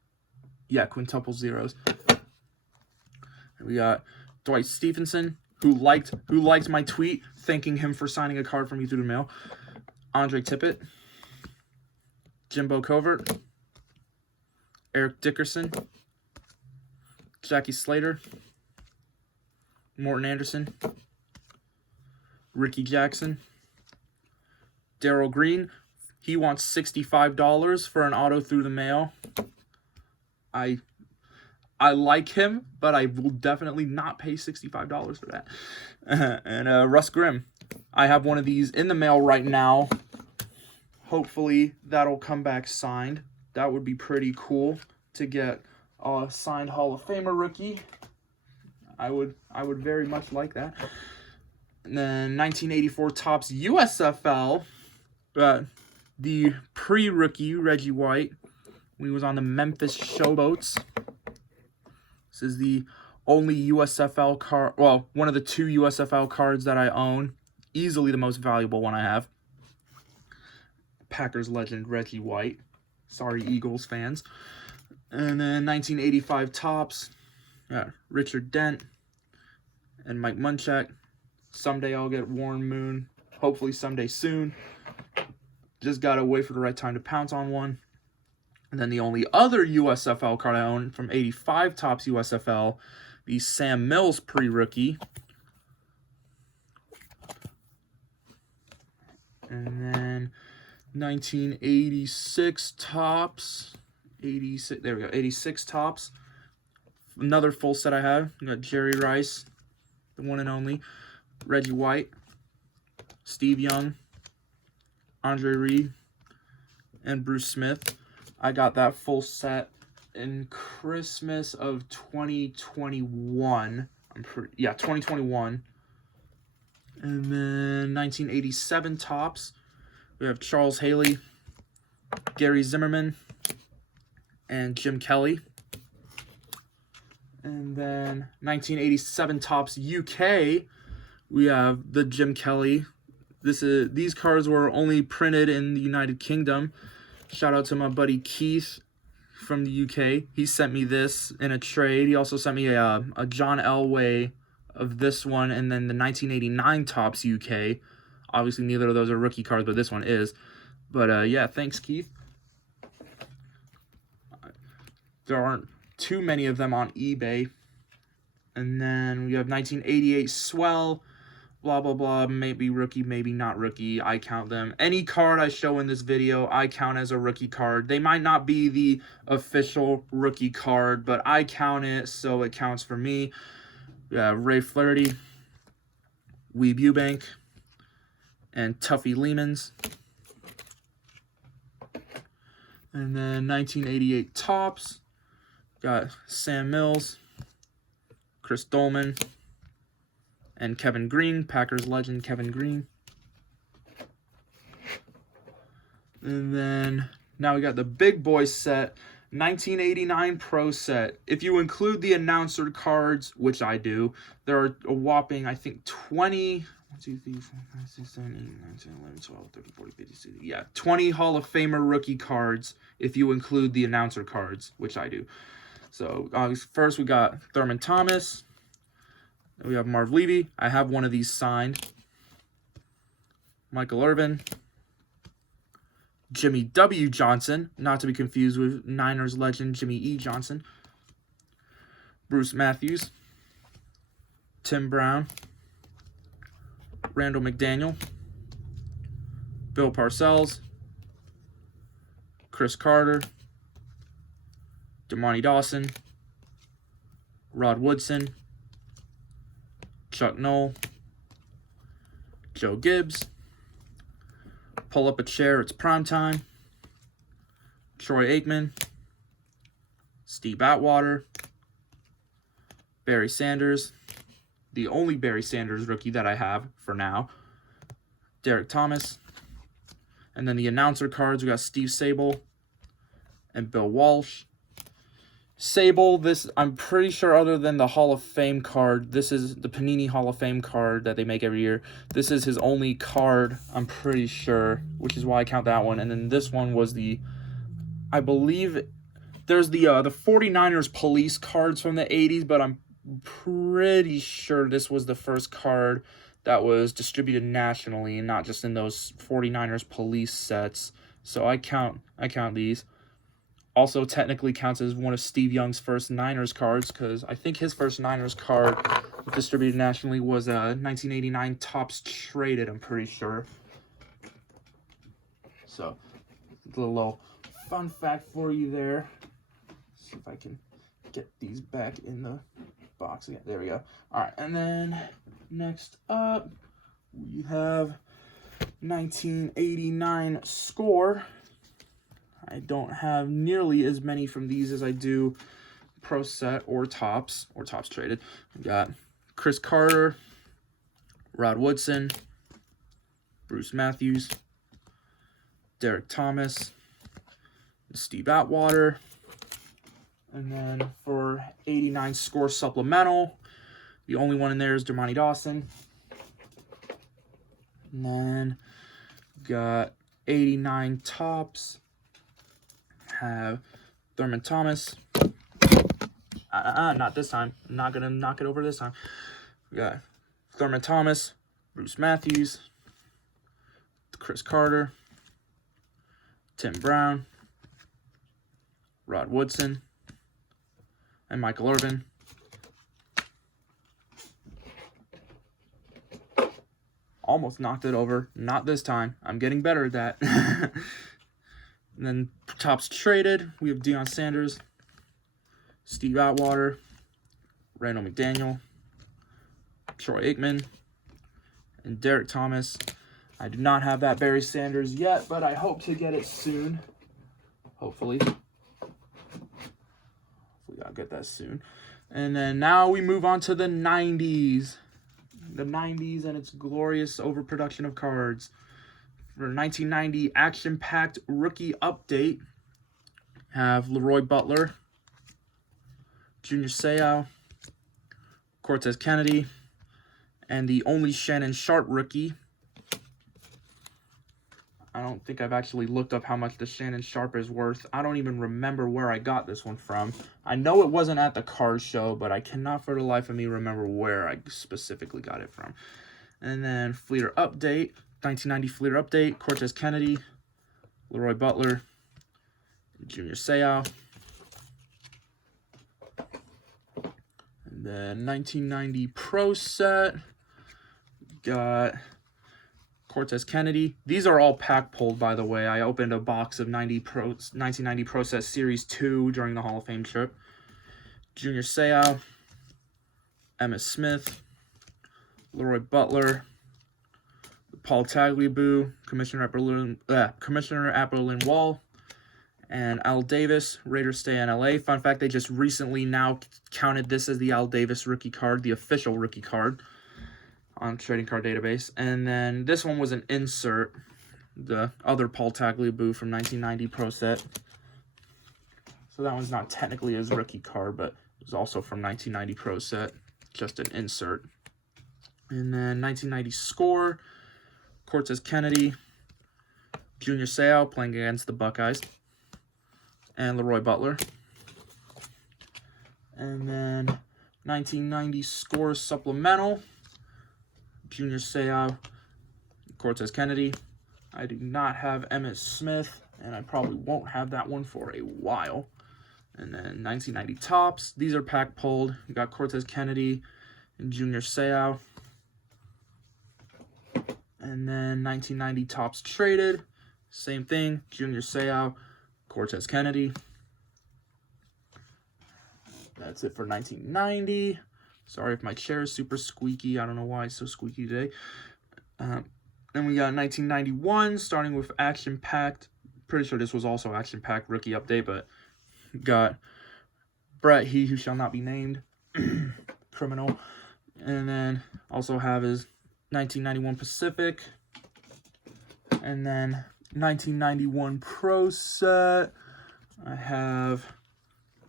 Yeah, quintuple zeros. We got Dwight Stephenson, who liked my tweet, thanking him for signing a card for me through the mail. Andre Tippett, Jimbo Covert, Eric Dickerson, Jackie Slater, Morton Anderson, Ricky Jackson, Darryl Green. He wants $65 for an auto through the mail. I like him, but I will definitely not pay $65 for that. And Russ Grimm. I have one of these in the mail right now. Hopefully that'll come back signed. That would be pretty cool to get a signed Hall of Famer rookie. I would very much like that. And then 1984 Topps USFL. The pre-rookie Reggie White when he was on the Memphis Showboats. This is the only USFL card, well, one of the 2 USFL cards that I own. Easily the most valuable one I have. Packers legend Reggie White. Sorry, Eagles fans. And then 1985 Topps. Richard Dent and Mike Munchak. Someday I'll get Warren Moon. Hopefully someday soon. Just gotta wait for the right time to pounce on one. And then the only other USFL card I own from 85 Topps USFL, the Sam Mills pre-rookie. And then 1986 Topps. 86, there we go, 86 Topps. Another full set I have. We got Jerry Rice, the one and only. Reggie White, Steve Young, Andre Reed, and Bruce Smith. I got that full set in Christmas of 2021. 2021. And then 1987 Topps. We have Charles Haley, Gary Zimmerman, and Jim Kelly. And then 1987 Topps UK, we have the Jim Kelly. These cards were only printed in the United Kingdom. Shout out to my buddy Keith from the UK. He sent me this in a trade. He also sent me a John Elway of this one, and then the 1989 Topps UK. Obviously, neither of those are rookie cards, but this one is. But yeah, thanks, Keith. There aren't too many of them on eBay. And then we have 1988 Swell. Blah, blah, blah. Maybe rookie, maybe not rookie. I count them. Any card I show in this video, I count as a rookie card. They might not be the official rookie card, but I count it, so it counts for me. Ray Flaherty, Weeb Eubank, and Tuffy Lehmans. And then 1988 Topps. Got Sam Mills, Chris Dolman, and Kevin Green, Packers legend Kevin Green. And then now we got the big boy set, 1989 Pro set. If you include the announcer cards, which I do, there are a whopping, I think, 20, 1, 2, 3, 4, 5, 6, 7, 8, 9, 10, 11, 12, 13, 14, 15, 16, yeah, 20 Hall of Famer rookie cards if you include the announcer cards, which I do. So first we got Thurman Thomas. We have Marv Levy. I have one of these signed. Michael Irvin. Jimmy W. Johnson, not to be confused with Niners legend Jimmy E. Johnson. Bruce Matthews. Tim Brown. Randall McDaniel. Bill Parcells. Chris Carter. Dermontti Dawson. Rod Woodson. Chuck Noll. Joe Gibbs. Pull up a chair, it's prime time. Troy Aikman. Steve Atwater. Barry Sanders. The only Barry Sanders rookie that I have for now. Derek Thomas. And then the announcer cards, we got Steve Sable and Bill Walsh. Sable, this, I'm pretty sure other than the Hall of Fame card, this is the Panini Hall of Fame card that they make every year. This is his only card, I'm pretty sure, which is why I count that one. And then this one was the, I believe, there's the 49ers police cards from the 80s, but I'm pretty sure this was the first card that was distributed nationally and not just in those 49ers police sets. So I count these. Also technically counts as one of Steve Young's first Niners cards, because I think his first Niners card distributed nationally was a 1989 Topps Traded, I'm pretty sure. So, a little fun fact for you there. See if I can get these back in the box again. There we go. Alright, and then next up, we have 1989 Score. I don't have nearly as many from these as I do Pro Set or Topps Traded. We got Chris Carter, Rod Woodson, Bruce Matthews, Derek Thomas, Steve Atwater. And then for 89 Score Supplemental, the only one in there is Dermontti Dawson. And then got 89 Topps. Have Thurman Thomas. Not this time. I'm not gonna knock it over this time. We got Thurman Thomas, Bruce Matthews, Chris Carter, Tim Brown, Rod Woodson, and Michael Irvin. Almost knocked it over. Not this time. I'm getting better at that. And then Topps Traded, we have Deion Sanders, Steve Atwater, Randall McDaniel, Troy Aikman, and Derek Thomas. I do not have that Barry Sanders yet, but I hope to get it soon. Hopefully. I'll get that soon. And then now we move on to the 90s. The 90s and its glorious overproduction of cards. For 1990 action-packed rookie update, have Leroy Butler, Junior Seau, Cortez Kennedy, and the only Shannon Sharpe rookie. I don't think I've actually looked up how much the Shannon Sharpe is worth. I don't even remember where I got this one from. I know it wasn't at the card show, but I cannot for the life of me remember where I specifically got it from. And then Fleer Update, 1990 Fleer Update, Cortez Kennedy, Leroy Butler, Junior Seau. And then 1990 Pro Set, got Cortez Kennedy. These are all pack pulled, by the way. I opened a box of 1990 Pro Set Series 2 during the Hall of Fame trip. Junior Seau, Emmitt Smith, Leroy Butler, Paul Tagliabue, Commissioner at Berlin Wall, and Al Davis, Raiders stay in LA. Fun fact, they just recently now counted this as the Al Davis rookie card, the official rookie card on Trading Card Database. And then this one was an insert, the other Paul Tagliabue from 1990 Pro Set. So that one's not technically his rookie card, but it was also from 1990 Pro Set, just an insert. And then 1990 Score, Cortez Kennedy, Junior Seau playing against the Buckeyes, and Leroy Butler. And then 1990 Score Supplemental, Junior Seau, Cortez Kennedy. I do not have Emmitt Smith, and I probably won't have that one for a while. And then 1990 Topps. These are pack pulled. You got Cortez Kennedy and Junior Seau. And then 1990 Topps Traded. Same thing. Junior Seau, Cortez Kennedy. That's it for 1990. Sorry if my chair is super squeaky. I don't know why it's so squeaky today. Then we got 1991, starting with Action Packed. Pretty sure this was also Action Packed rookie update, but got Brett, he who shall not be named, criminal. And then also have his 1991 Pacific. And then 1991 Pro Set. I have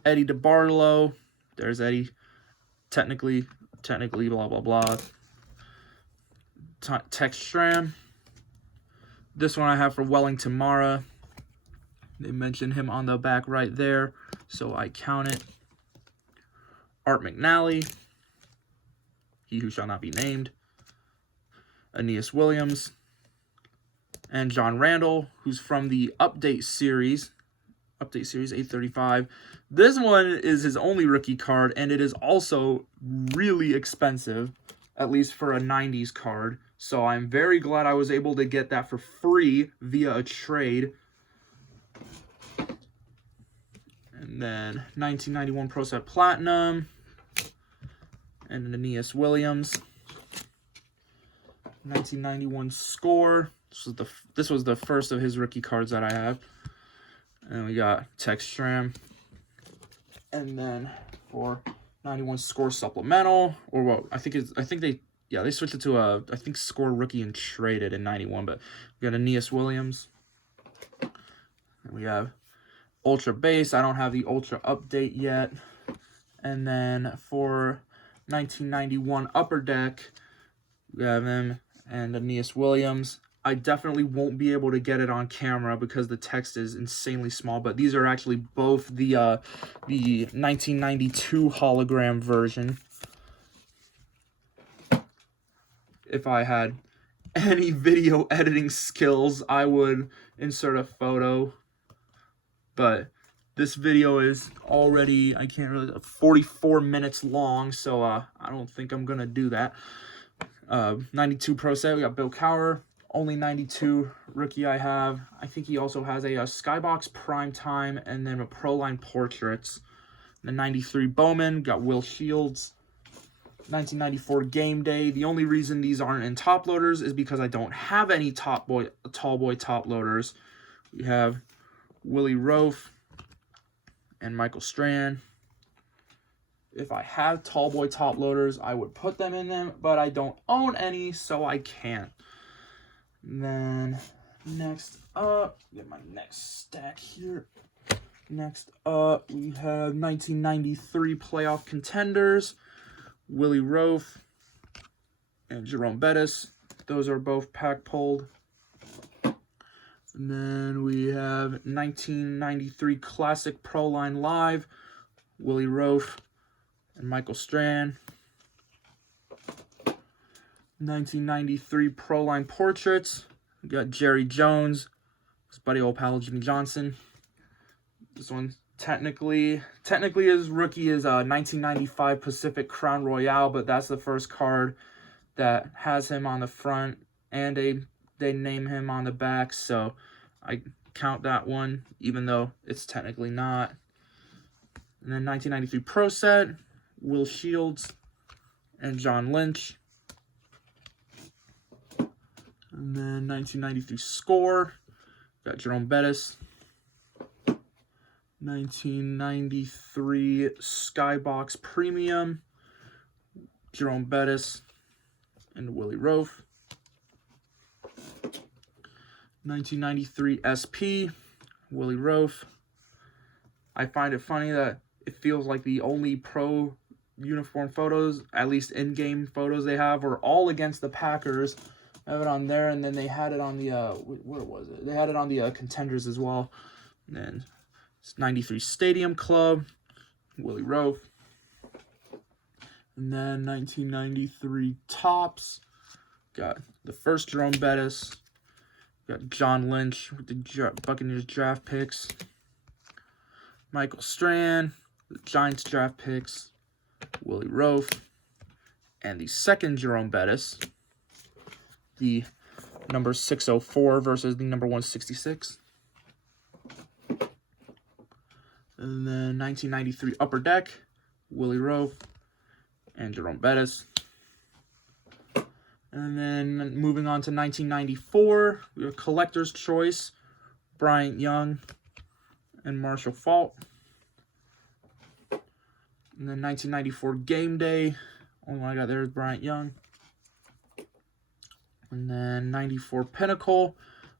Eddie DeBartolo. There's Eddie. Technically, blah, blah, blah. Tex Schramm. This one I have for Wellington Mara. They mentioned him on the back right there, so I count it. Art McNally. He who shall not be named. Aeneas Williams. And John Randall, who's from the Update Series. Update Series 835. This one is his only rookie card, and it is also really expensive, at least for a 90s card. So I'm very glad I was able to get that for free via a trade. And then 1991 Pro Set Platinum. And Aeneas Williams. 1991 Score. This was the first of his rookie cards that I have. And we got Tex Schramm. And then for 91 Score Supplemental, or what I think they switched it to a Score Rookie and Traded in 91, but we got Aeneas Williams. And we have Ultra Base. I don't have the Ultra Update yet. And then for 1991 Upper Deck, we have him and Aeneas Williams. I definitely won't be able to get it on camera because the text is insanely small, but these are actually both the 1992 hologram version. If I had any video editing skills, I would insert a photo, but this video is already, 44 minutes long, so I don't think I'm gonna do that. 92 Pro Set, we got Bill Cowher. Only 92 rookie I have. I think he also has a Skybox Prime Time and then a Pro Line Portraits. The 93 Bowman, got Will Shields. 1994 Game Day. The only reason these aren't in top loaders is because I don't have any tall boy top loaders. We have Willie Roaf and Michael Strand. If I had tall boy top loaders, I would put them in them, but I don't own any, so I can't. And then next up, get my next stack here. Next up, we have 1993 playoff contenders, Willie Roaf and Jerome Bettis. Those are both pack pulled. And then we have 1993 Classic Pro Line Live, Willie Roaf and Michael Strand. 1993 Pro Line Portraits. We got Jerry Jones, his buddy old pal Jimmy Johnson. This one technically his rookie is 1995 Pacific Crown Royale, but that's the first card that has him on the front, and they name him on the back, so I count that one, even though it's technically not. And then 1993 Pro Set, Will Shields and John Lynch. And then 1993 Score, got Jerome Bettis. 1993 Skybox Premium, Jerome Bettis and Willie Roaf. 1993 SP, Willie Roaf. I find it funny that it feels like the only pro uniform photos, at least in-game photos they have, are all against the Packers. I have it on there, and then they had it on the, where was it? They had it on the contenders as well. And then it's 93 Stadium Club, Willie Roaf. And then 1993 Tops, got the first Jerome Bettis. Got John Lynch with the Buccaneers draft picks. Michael Strand, the Giants draft picks. Willie Roaf. And the second Jerome Bettis, the number 604 versus the number 166. And then 1993 Upper Deck, Willie Roaf and Jerome Bettis. And then moving on to 1994, we have Collector's Choice, Bryant Young and Marshall Faulk. And then 1994 Game Day, only one I got there is Bryant Young. And then 94 Pinnacle,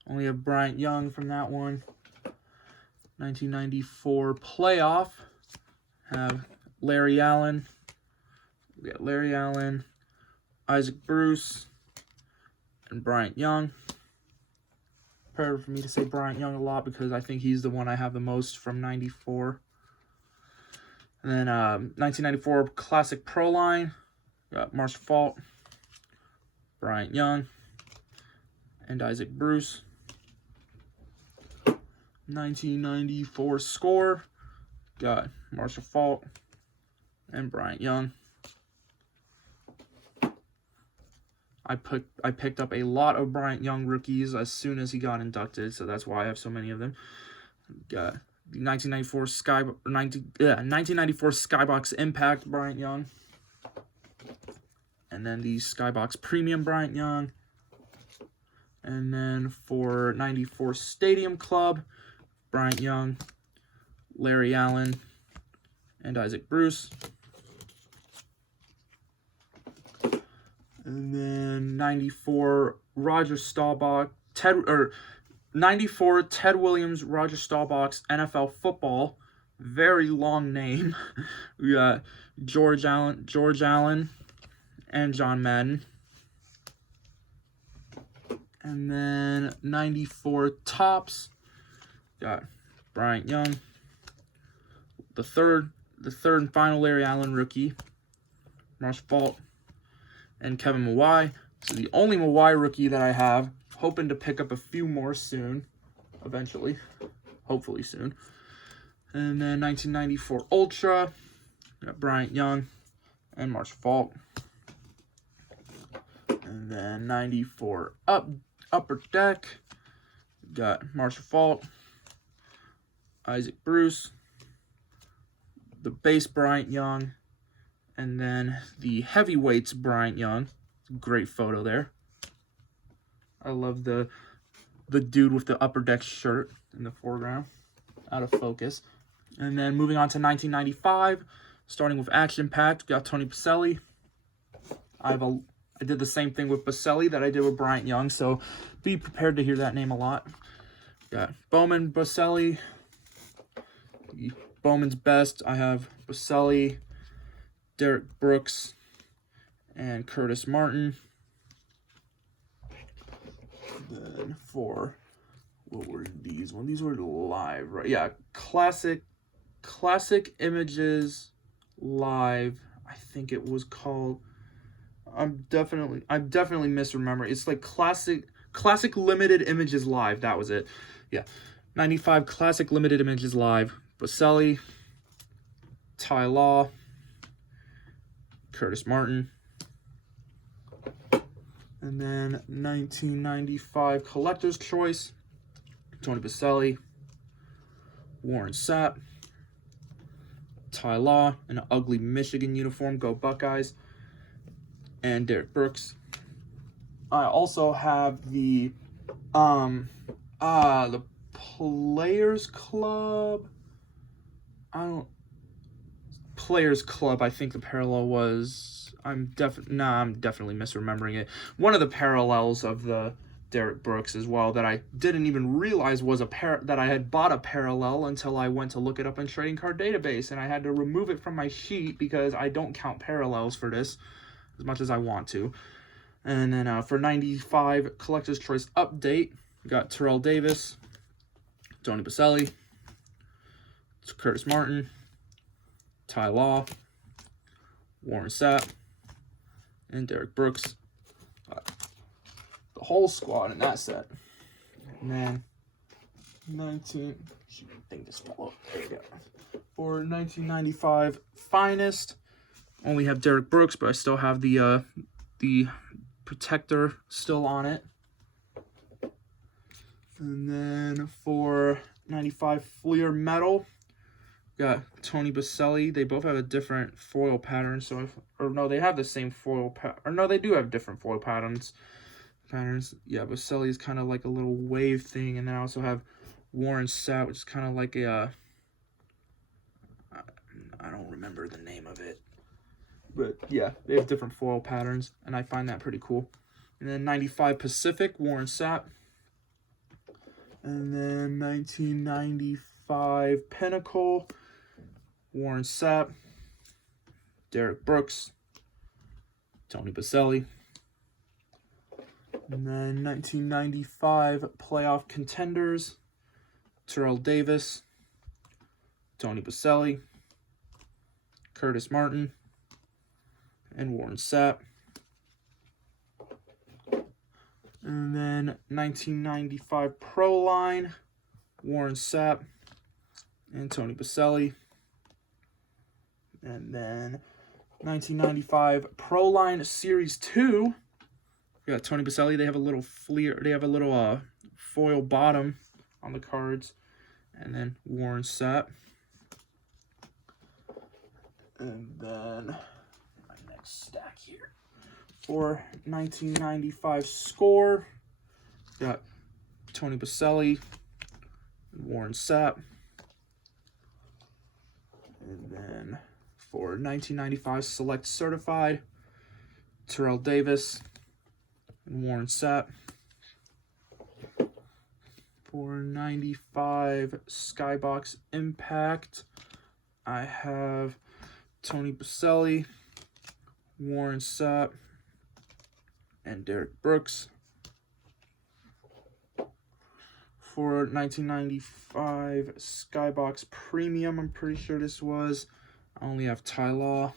only have Bryant Young from that one. 1994 Playoff, have Larry Allen. We got Larry Allen, Isaac Bruce, and Bryant Young. Prefer for me to say Bryant Young a lot because I think he's the one I have the most from 94. And then 1994 Classic Pro Line, got Marshall Faulk, Bryant Young, and Isaac Bruce. 1994 Score, got Marshall Faulk and Bryant Young. I picked up a lot of Bryant Young rookies as soon as he got inducted, so that's why I have so many of them. Got the 1994 Skybox Impact Bryant Young, and then the Skybox Premium Bryant Young, and then for 94 Stadium Club, Bryant Young, Larry Allen, and Isaac Bruce. And then 94 Roger Staubach, 94 Ted Williams, Roger Staubach's NFL Football. Very long name. We got George Allen, and John Madden. And then 94 Tops, got Bryant Young. The third and final Larry Allen rookie, Marshall Faulk, and Kevin Mawai. So the only Mawai rookie that I have. Hoping to pick up a few more soon, eventually, hopefully soon. And then 1994 Ultra, got Bryant Young and Marshall Faulk. And then 94 Upper Deck, got Marshall Faulk, Isaac Bruce, the base Bryant Young, And then the heavyweights, Bryant Young. Great photo there. I love the dude with the Upper Deck shirt in the foreground. Out of focus. And then moving on to 1995, starting with Action Packed, got Tony Baselli. I did the same thing with Baselli that I did with Bryant Young, so be prepared to hear that name a lot. Got Bowman, Baselli. Bowman's best, I have Baselli, Derek Brooks, and Curtis Martin. Then for, what were these ones? These were live, right? Yeah, Classic Images Live, I think it was called. I'm definitely misremembering. It's like Classic Limited Images Live. That was it. Yeah, 95 Classic Limited Images Live. Baselli, Ty Law, Curtis Martin. And then 1995 Collector's Choice. Tony Baselli, Warren Sapp, Ty Law in an ugly Michigan uniform. Go Buckeyes. And Derek Brooks. I also have the Players Club. Players Club, I think the parallel was, I'm definitely misremembering it. One of the parallels of the Derek Brooks as well that I didn't even realize was that I had bought a parallel until I went to look it up in Trading Card Database, and I had to remove it from my sheet because I don't count parallels for this as much as I want to. And then for 95 Collector's Choice Update, we got Terrell Davis, Tony Baselli, Curtis Martin, Ty Law, Warren Sapp, and Derek Brooks. The whole squad in that set. And then 19. Thing just fell off. There you go. For 1995 Finest, only have Derek Brooks, but I still have the protector still on it. And then for 95 Fleer Metal, got Tony Baselli. They both have a different foil pattern, so they have the same foil they do have different foil patterns. Yeah, Baselli is kind of like a little wave thing, and then I also have Warren Sapp, which is kind of like a I don't remember the name of it, but yeah, they have different foil patterns, and I find that pretty cool. And then 95 Pacific, Warren Sapp. And then 1995 Pinnacle, Warren Sapp, Derek Brooks, Tony Baselli. And then 1995 Playoff Contenders, Terrell Davis, Tony Baselli, Curtis Martin, and Warren Sapp. And then 1995 Pro Line, Warren Sapp, and Tony Baselli. And then 1995 Pro Line Series 2, we got Tony Baselli. They have a little foil bottom on the cards. And then Warren Sapp. And then my next stack here. For 1995 Score, got Tony Baselli, Warren Sapp. And then for 1995 Select Certified, Terrell Davis and Warren Sapp. For 95 Skybox Impact, I have Tony Baselli, Warren Sapp, and Derek Brooks. For 1995 Skybox Premium, I'm pretty sure this was, I only have Ty Law.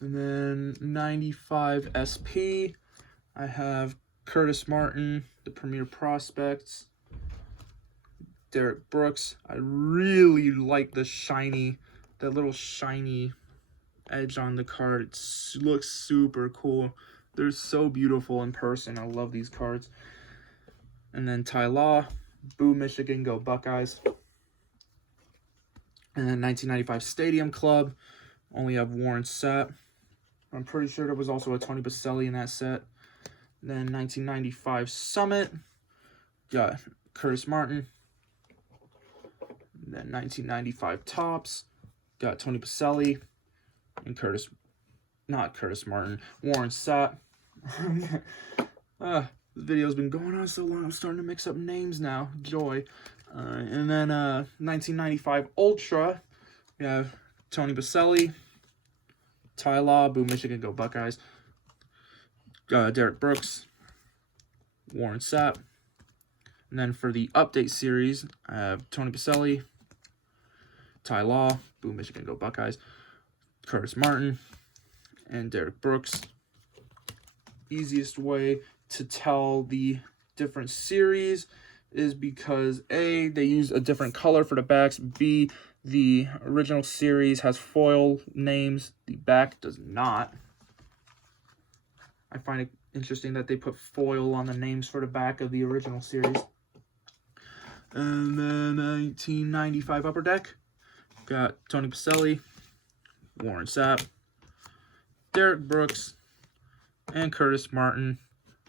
And then 95 SP, I have Curtis Martin, the Premier Prospects, Derek Brooks. I really like that little shiny edge on the card. It looks super cool. They're so beautiful in person. I love these cards. And then Ty Law, Boo Michigan, go Buckeyes. And then 1995 Stadium Club, only have Warren Sapp. I'm pretty sure there was also a Tony Baselli in that set. Then 1995 Summit, got Curtis Martin. And then 1995 Topps, got Tony Baselli and Warren Sapp. This video's been going on so long, I'm starting to mix up names now. Joy. And then 1995 Ultra, we have Tony Baselli, Ty Law, Boo Michigan, go Buckeyes, Derek Brooks, Warren Sapp. And then for the update series, I have Tony Baselli, Ty Law, Boo Michigan, go Buckeyes, Curtis Martin, and Derek Brooks. Easiest way to tell the different series is because A, they use a different color for the backs, B, the original series has foil names, the back does not. I find it interesting that they put foil on the names for the back of the original series. And then 1995 Upper Deck, got Tony Baselli, Warren Sapp, Derek Brooks, and Curtis Martin.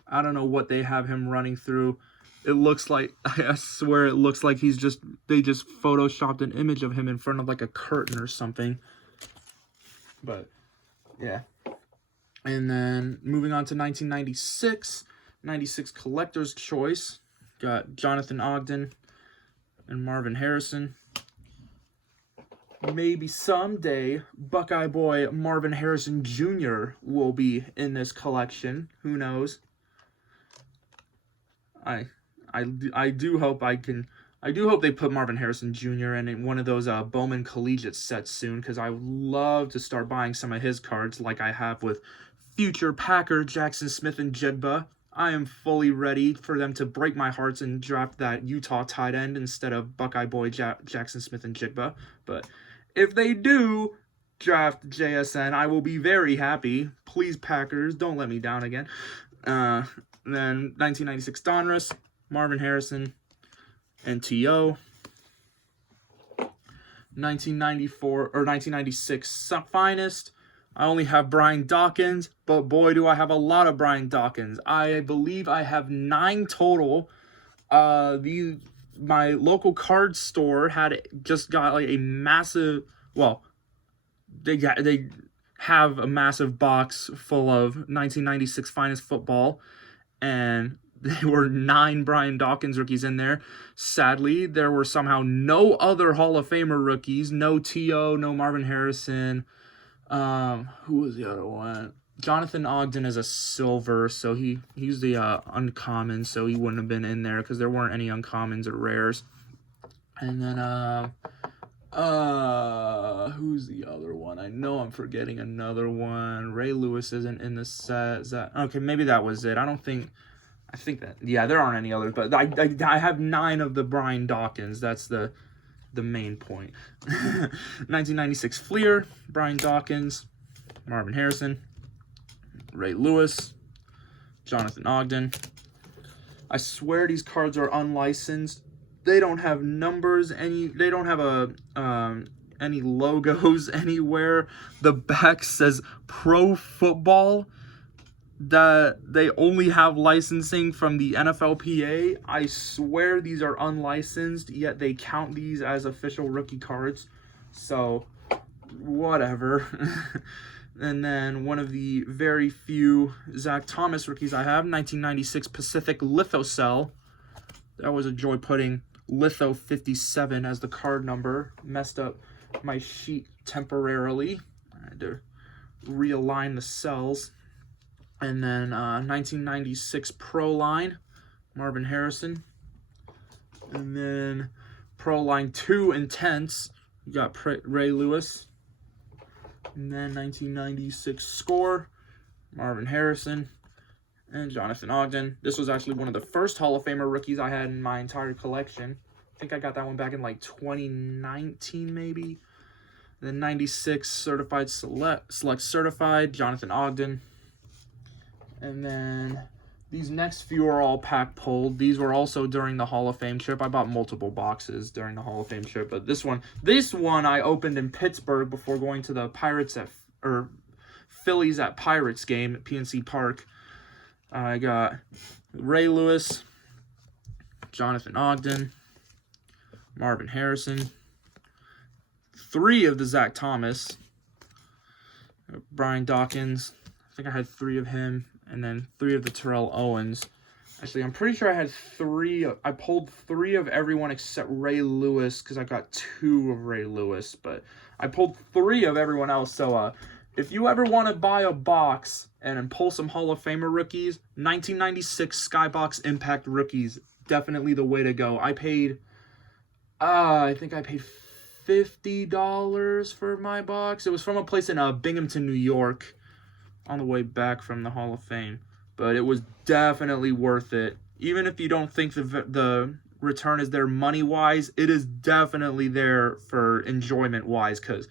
I don't know what they have him running through. It looks like, I swear it looks like they just photoshopped an image of him in front of like a curtain or something. But yeah. And then moving on to 1996, 96 Collector's Choice, got Jonathan Ogden and Marvin Harrison. Maybe someday Buckeye boy Marvin Harrison Jr. will be in this collection. Who knows? I do hope they put Marvin Harrison Jr. in one of those Bowman Collegiate sets soon, because I would love to start buying some of his cards like I have with future Packer Jackson Smith and Jigba. I am fully ready for them to break my hearts and draft that Utah tight end instead of Buckeye boy Jackson Smith and Jigba. But if they do draft JSN, I will be very happy. Please, Packers, don't let me down again. Then 1996 Donruss, Marvin Harrison, and T.O. 1996 Finest, I only have Brian Dawkins, but boy, do I have a lot of Brian Dawkins. I believe I have 9 total. My local card store had just got like a massive, well, they have a massive box full of 1996 Finest football, and there were 9 Brian Dawkins rookies in there. Sadly, there were somehow no other Hall of Famer rookies. No T.O., no Marvin Harrison. Who was the other one? Jonathan Ogden is a silver, so he's the uncommon, so he wouldn't have been in there because there weren't any uncommons or rares. And then who's the other one? I know I'm forgetting another one. Ray Lewis isn't in the set. Okay, maybe that was it. I think that, yeah, there aren't any others, but I have 9 of the Brian Dawkins. That's the main point. 1996 Fleer, Brian Dawkins, Marvin Harrison, Ray Lewis, Jonathan Ogden. I swear these cards are unlicensed. They don't have numbers, they don't have any logos anywhere. The back says Pro Football, that they only have licensing from the NFLPA. I swear these are unlicensed, yet they count these as official rookie cards. So, whatever. And then one of the very few Zach Thomas rookies I have, 1996 Pacific Lithocell. That was a joy putting Litho 57 as the card number. Messed up my sheet temporarily. I had to realign the cells. And then 1996 Pro Line, Marvin Harrison. And then Pro Line 2 Intense, you got Ray Lewis. And then 1996 Score, Marvin Harrison and Jonathan Ogden. This was actually one of the first Hall of Famer rookies I had in my entire collection. I think I got that one back in like 2019 maybe. And then 96 Certified Select Certified, Jonathan Ogden. And then These next few are all pack pulled. These were also during the Hall of Fame trip. I bought multiple boxes during the Hall of Fame trip, but this one I opened in Pittsburgh before going to the Phillies at Pirates game at PNC Park. I got Ray Lewis, Jonathan Ogden, Marvin Harrison, 3 of the Zach Thomas, Brian Dawkins. I think I had 3 of him, and then 3 of the Terrell Owens. Actually, I'm pretty sure I had 3. I pulled 3 of everyone except Ray Lewis because I got 2 of Ray Lewis, but I pulled 3 of everyone else. So if you ever want to buy a box and pull some Hall of Famer rookies, 1996 Skybox Impact rookies, definitely the way to go. I paid, I think I paid $50 for my box. It was from a place in Binghamton, New York, on the way back from the Hall of Fame. But it was definitely worth it. Even if you don't think the return is there money-wise, it is definitely there for enjoyment-wise, because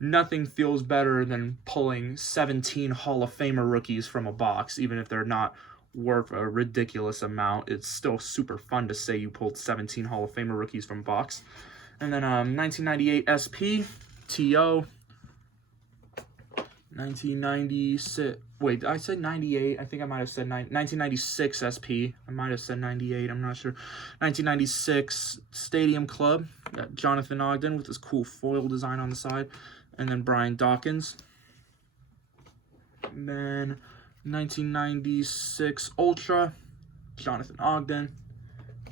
nothing feels better than pulling 17 Hall of Famer rookies from a box, even if they're not worth a ridiculous amount. It's still super fun to say you pulled 17 Hall of Famer rookies from a box. And then 1998 SP, TO, 1996, wait, I said 98, I think I might have said 1996 SP, I might have said 98, I'm not sure. 1996 Stadium Club, got Jonathan Ogden with his cool foil design on the side, and then Brian Dawkins. And then 1996 Ultra, Jonathan Ogden,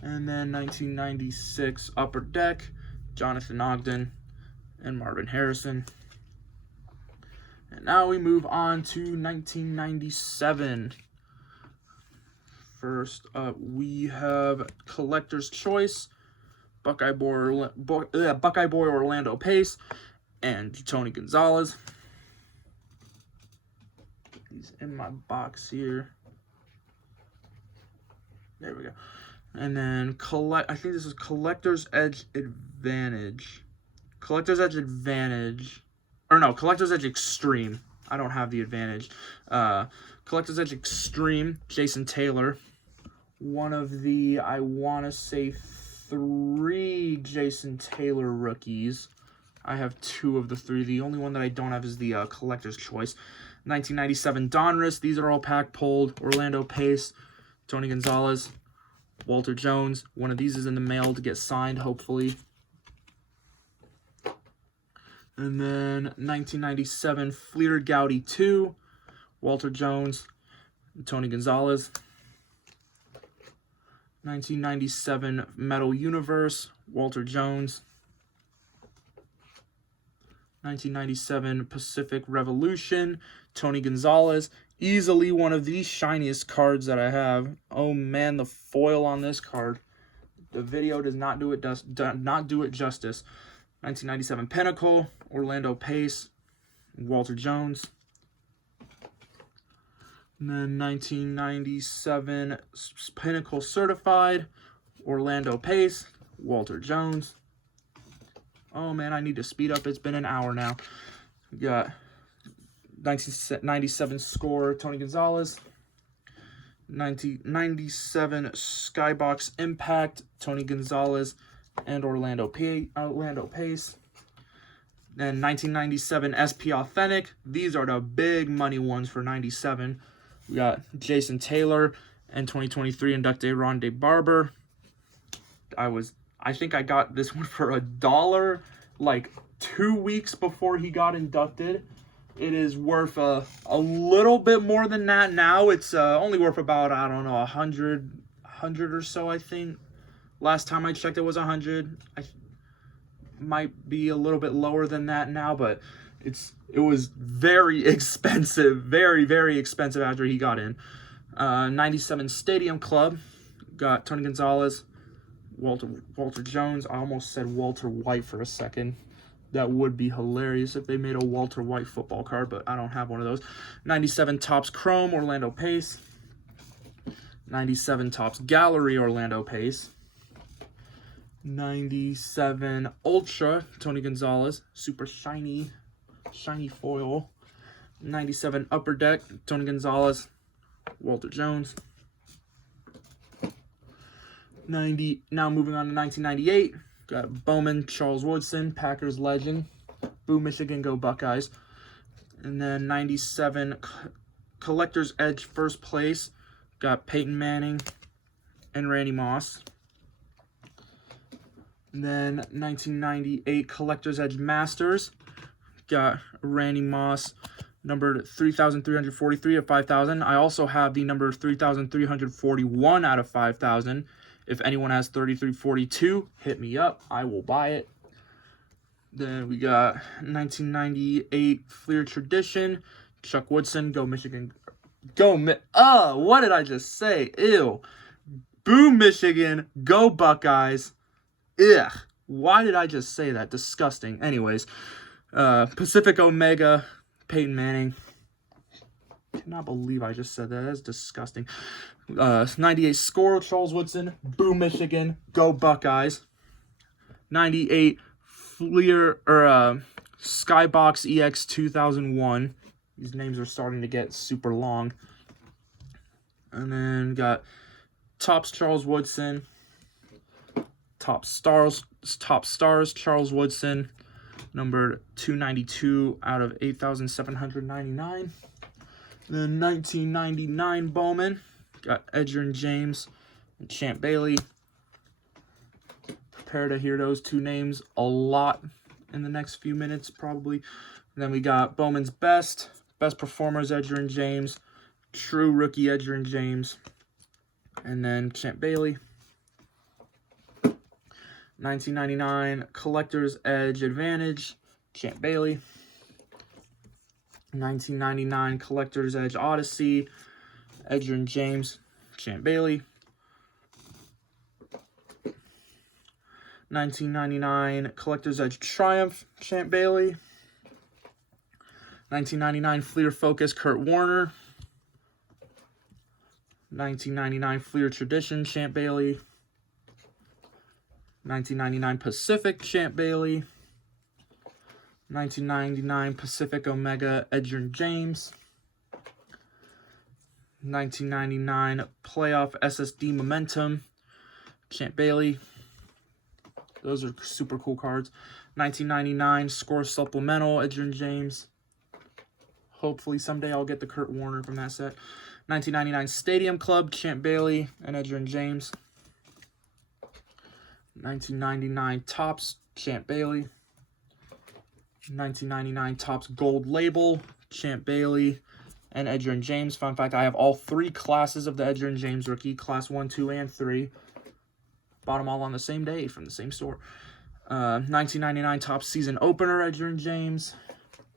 and then 1996 Upper Deck, Jonathan Ogden and Marvin Harrison. And now we move on to 1997. First up, we have Collector's Choice, Buckeye Boy Orlando Pace, and Tony Gonzalez. Put these in my box here. There we go. And then I think this is Collector's Edge Advantage. Collector's Edge Advantage. Or no, Collector's Edge Extreme. I don't have the Advantage. Collector's Edge Extreme, Jason Taylor. One of the, I want to say, 3 Jason Taylor rookies. I have 2 of the 3. The only one that I don't have is the Collector's Choice. 1997 Donruss. These are all pack pulled. Orlando Pace, Tony Gonzalez, Walter Jones. One of these is in the mail to get signed, hopefully. And then 1997 Fleer Gowdy 2, Walter Jones, Tony Gonzalez. 1997 Metal Universe, Walter Jones. 1997 Pacific Revolution, Tony Gonzalez. Easily one of the shiniest cards that I have. Oh man, the foil on this card. The video does not do it justice. 1997 Pinnacle, Orlando Pace, Walter Jones. And then 1997 Pinnacle Certified, Orlando Pace, Walter Jones. Oh man, I need to speed up. It's been an hour now. We got 1997 Score, Tony Gonzalez. 1997 Skybox Impact, Tony Gonzalez and Orlando Pace. Then 1997 SP Authentic. These are the big money ones for 97. We got Jason Taylor and 2023 inductee Rondé Barber. I think I got this one for $1 like 2 weeks before he got inducted. It is worth a little bit more than that now. It's only worth about, I don't know, 100 or so, I think. Last time I checked, it was 100. I might be a little bit lower than that now, but it was very expensive, very, very expensive after he got in. 97 Stadium Club, got Tony Gonzalez, Walter Jones. I almost said Walter White for a second. That would be hilarious if they made a Walter White football card, but I don't have one of those. 97 Topps Chrome, Orlando Pace. 97 Topps Gallery, Orlando Pace. 97 Ultra, Tony Gonzalez. Super shiny foil. 97 Upper Deck, Tony Gonzalez, Walter Jones. Now moving on to 1998, got Bowman Charles Woodson, Packers legend. Boo Michigan, go Buckeyes. And then 97 Collector's Edge first place, got Peyton Manning and Randy Moss. And then 1998 Collector's Edge Masters, got Randy Moss, numbered 3,343 of 5,000. I also have the number 3,341 out of 5,000. If anyone has 3342, hit me up. I will buy it. Then we got 1998 Fleer Tradition, Chuck Woodson, go Michigan. What did I just say? Ew. Boo Michigan, go Buckeyes. Ugh. Why did I just say that? Disgusting. Anyways, Pacific Omega, Peyton Manning. Cannot believe I just said that. That's disgusting. 98 Score, Charles Woodson, Boo Michigan, go Buckeyes. 98 Fleer Skybox EX 2001. These names are starting to get super long. And then got Topps Charles Woodson, Top Stars Charles Woodson, numbered 292 out of 8,799. Then 1999 Bowman, got Edgerrin James and Champ Bailey. Prepare to hear those two names a lot in the next few minutes, probably. And then we got Bowman's Best Performers, Edgerrin James, True Rookie, Edgerrin James, and then Champ Bailey. 1999 Collector's Edge Advantage, Champ Bailey. 1999 Collector's Edge Odyssey, Edgerrin James, Champ Bailey. 1999 Collector's Edge Triumph, Champ Bailey. 1999 Fleer Focus, Kurt Warner. 1999 Fleer Tradition, Champ Bailey. 1999 Pacific, Champ Bailey. 1999 Pacific Omega, Edgerrin James. 1999 Playoff SSD Momentum, Champ Bailey. Those are super cool cards. 1999 Score Supplemental, Edgerrin James. Hopefully someday I'll get the Kurt Warner from that set. 1999 Stadium Club, Champ Bailey and Edgerrin James. 1999 Topps, Champ Bailey. 1999 Topps Gold Label, Champ Bailey and Edgerrin James. Fun fact, I have all three classes of the Edgerrin James rookie, class 1, 2, and 3. Bought them all on the same day from the same store. 1999 Topps Season Opener, Edgerrin James.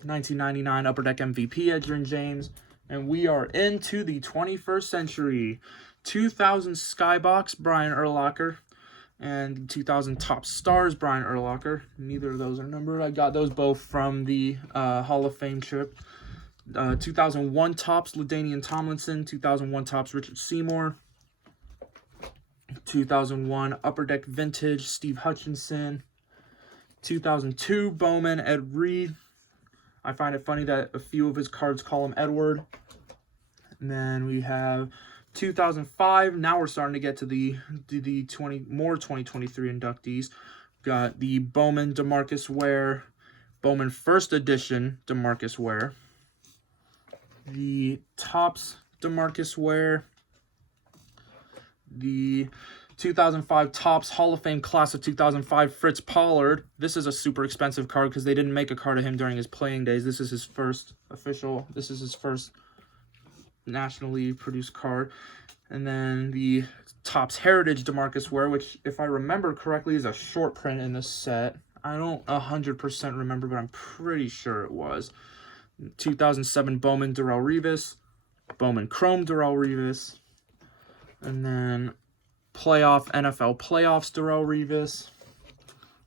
1999 Upper Deck MVP, Edgerrin James. And we are into the 21st century. 2000 Skybox, Brian Urlacher. And 2000 Topps Stars, Brian Urlacher. Neither of those are numbered. I got those both from the Hall of Fame trip. 2001 Topps, LaDainian Tomlinson. 2001 Topps, Richard Seymour. 2001 Upper Deck Vintage, Steve Hutchinson. 2002 Bowman, Ed Reed. I find it funny that a few of his cards call him Edward. And then we have 2005. Now we're starting to get to the 2023 inductees. Got the Bowman DeMarcus Ware, Bowman First Edition DeMarcus Ware, the Topps DeMarcus Ware, the 2005 Topps Hall of Fame Class of 2005 Fritz Pollard. This is a super expensive card because they didn't make a card of him during his playing days. This is his first nationally produced card. And then the Topps Heritage DeMarcus Ware, which, if I remember correctly, is a short print in this set. I don't 100% remember, but I'm pretty sure it was. 2007 Bowman Darrelle Revis, Bowman Chrome Darrelle Revis, and then NFL Playoffs Darrelle Revis,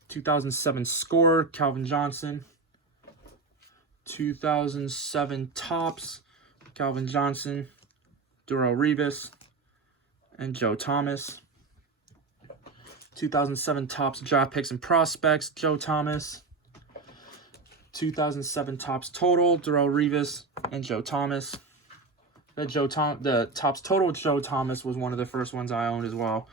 2007 Score Calvin Johnson, 2007 Topps Calvin Johnson, Darrelle Revis, and Joe Thomas. 2007 Topps Draft Picks and Prospects, Joe Thomas. 2007 Topps Total, Darrelle Revis and Joe Thomas. The Topps Total Joe Thomas was one of the first ones I owned as well.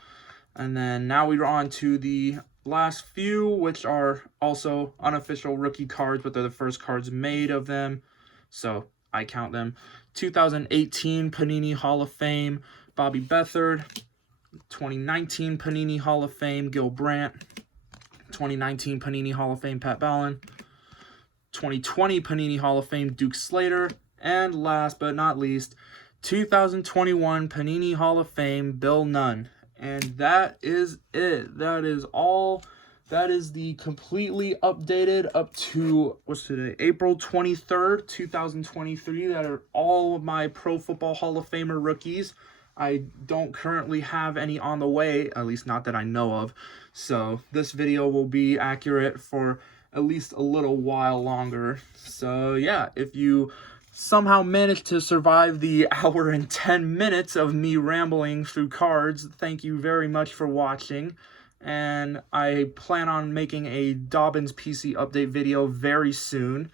And then now we're on to the last few, which are also unofficial rookie cards, but they're the first cards made of them, so I count them. 2018 Panini Hall of Fame, Bobby Beathard. 2019 Panini Hall of Fame, Gil Brandt. 2019 Panini Hall of Fame, Pat Ballin. 2020 Panini Hall of Fame, Duke Slater. And last but not least, 2021 Panini Hall of Fame, Bill Nunn. And that is it. That is all. That is the completely updated up to, what's today? April 23rd, 2023. That are all of my Pro Football Hall of Famer rookies. I don't currently have any on the way, at least not that I know of. So this video will be accurate for at least a little while longer. So yeah, if you somehow managed to survive the hour and 10 minutes of me rambling through cards, thank you very much for watching. And I plan on making a Dobbins PC update video very soon.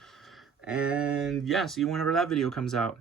And yeah, see you whenever that video comes out.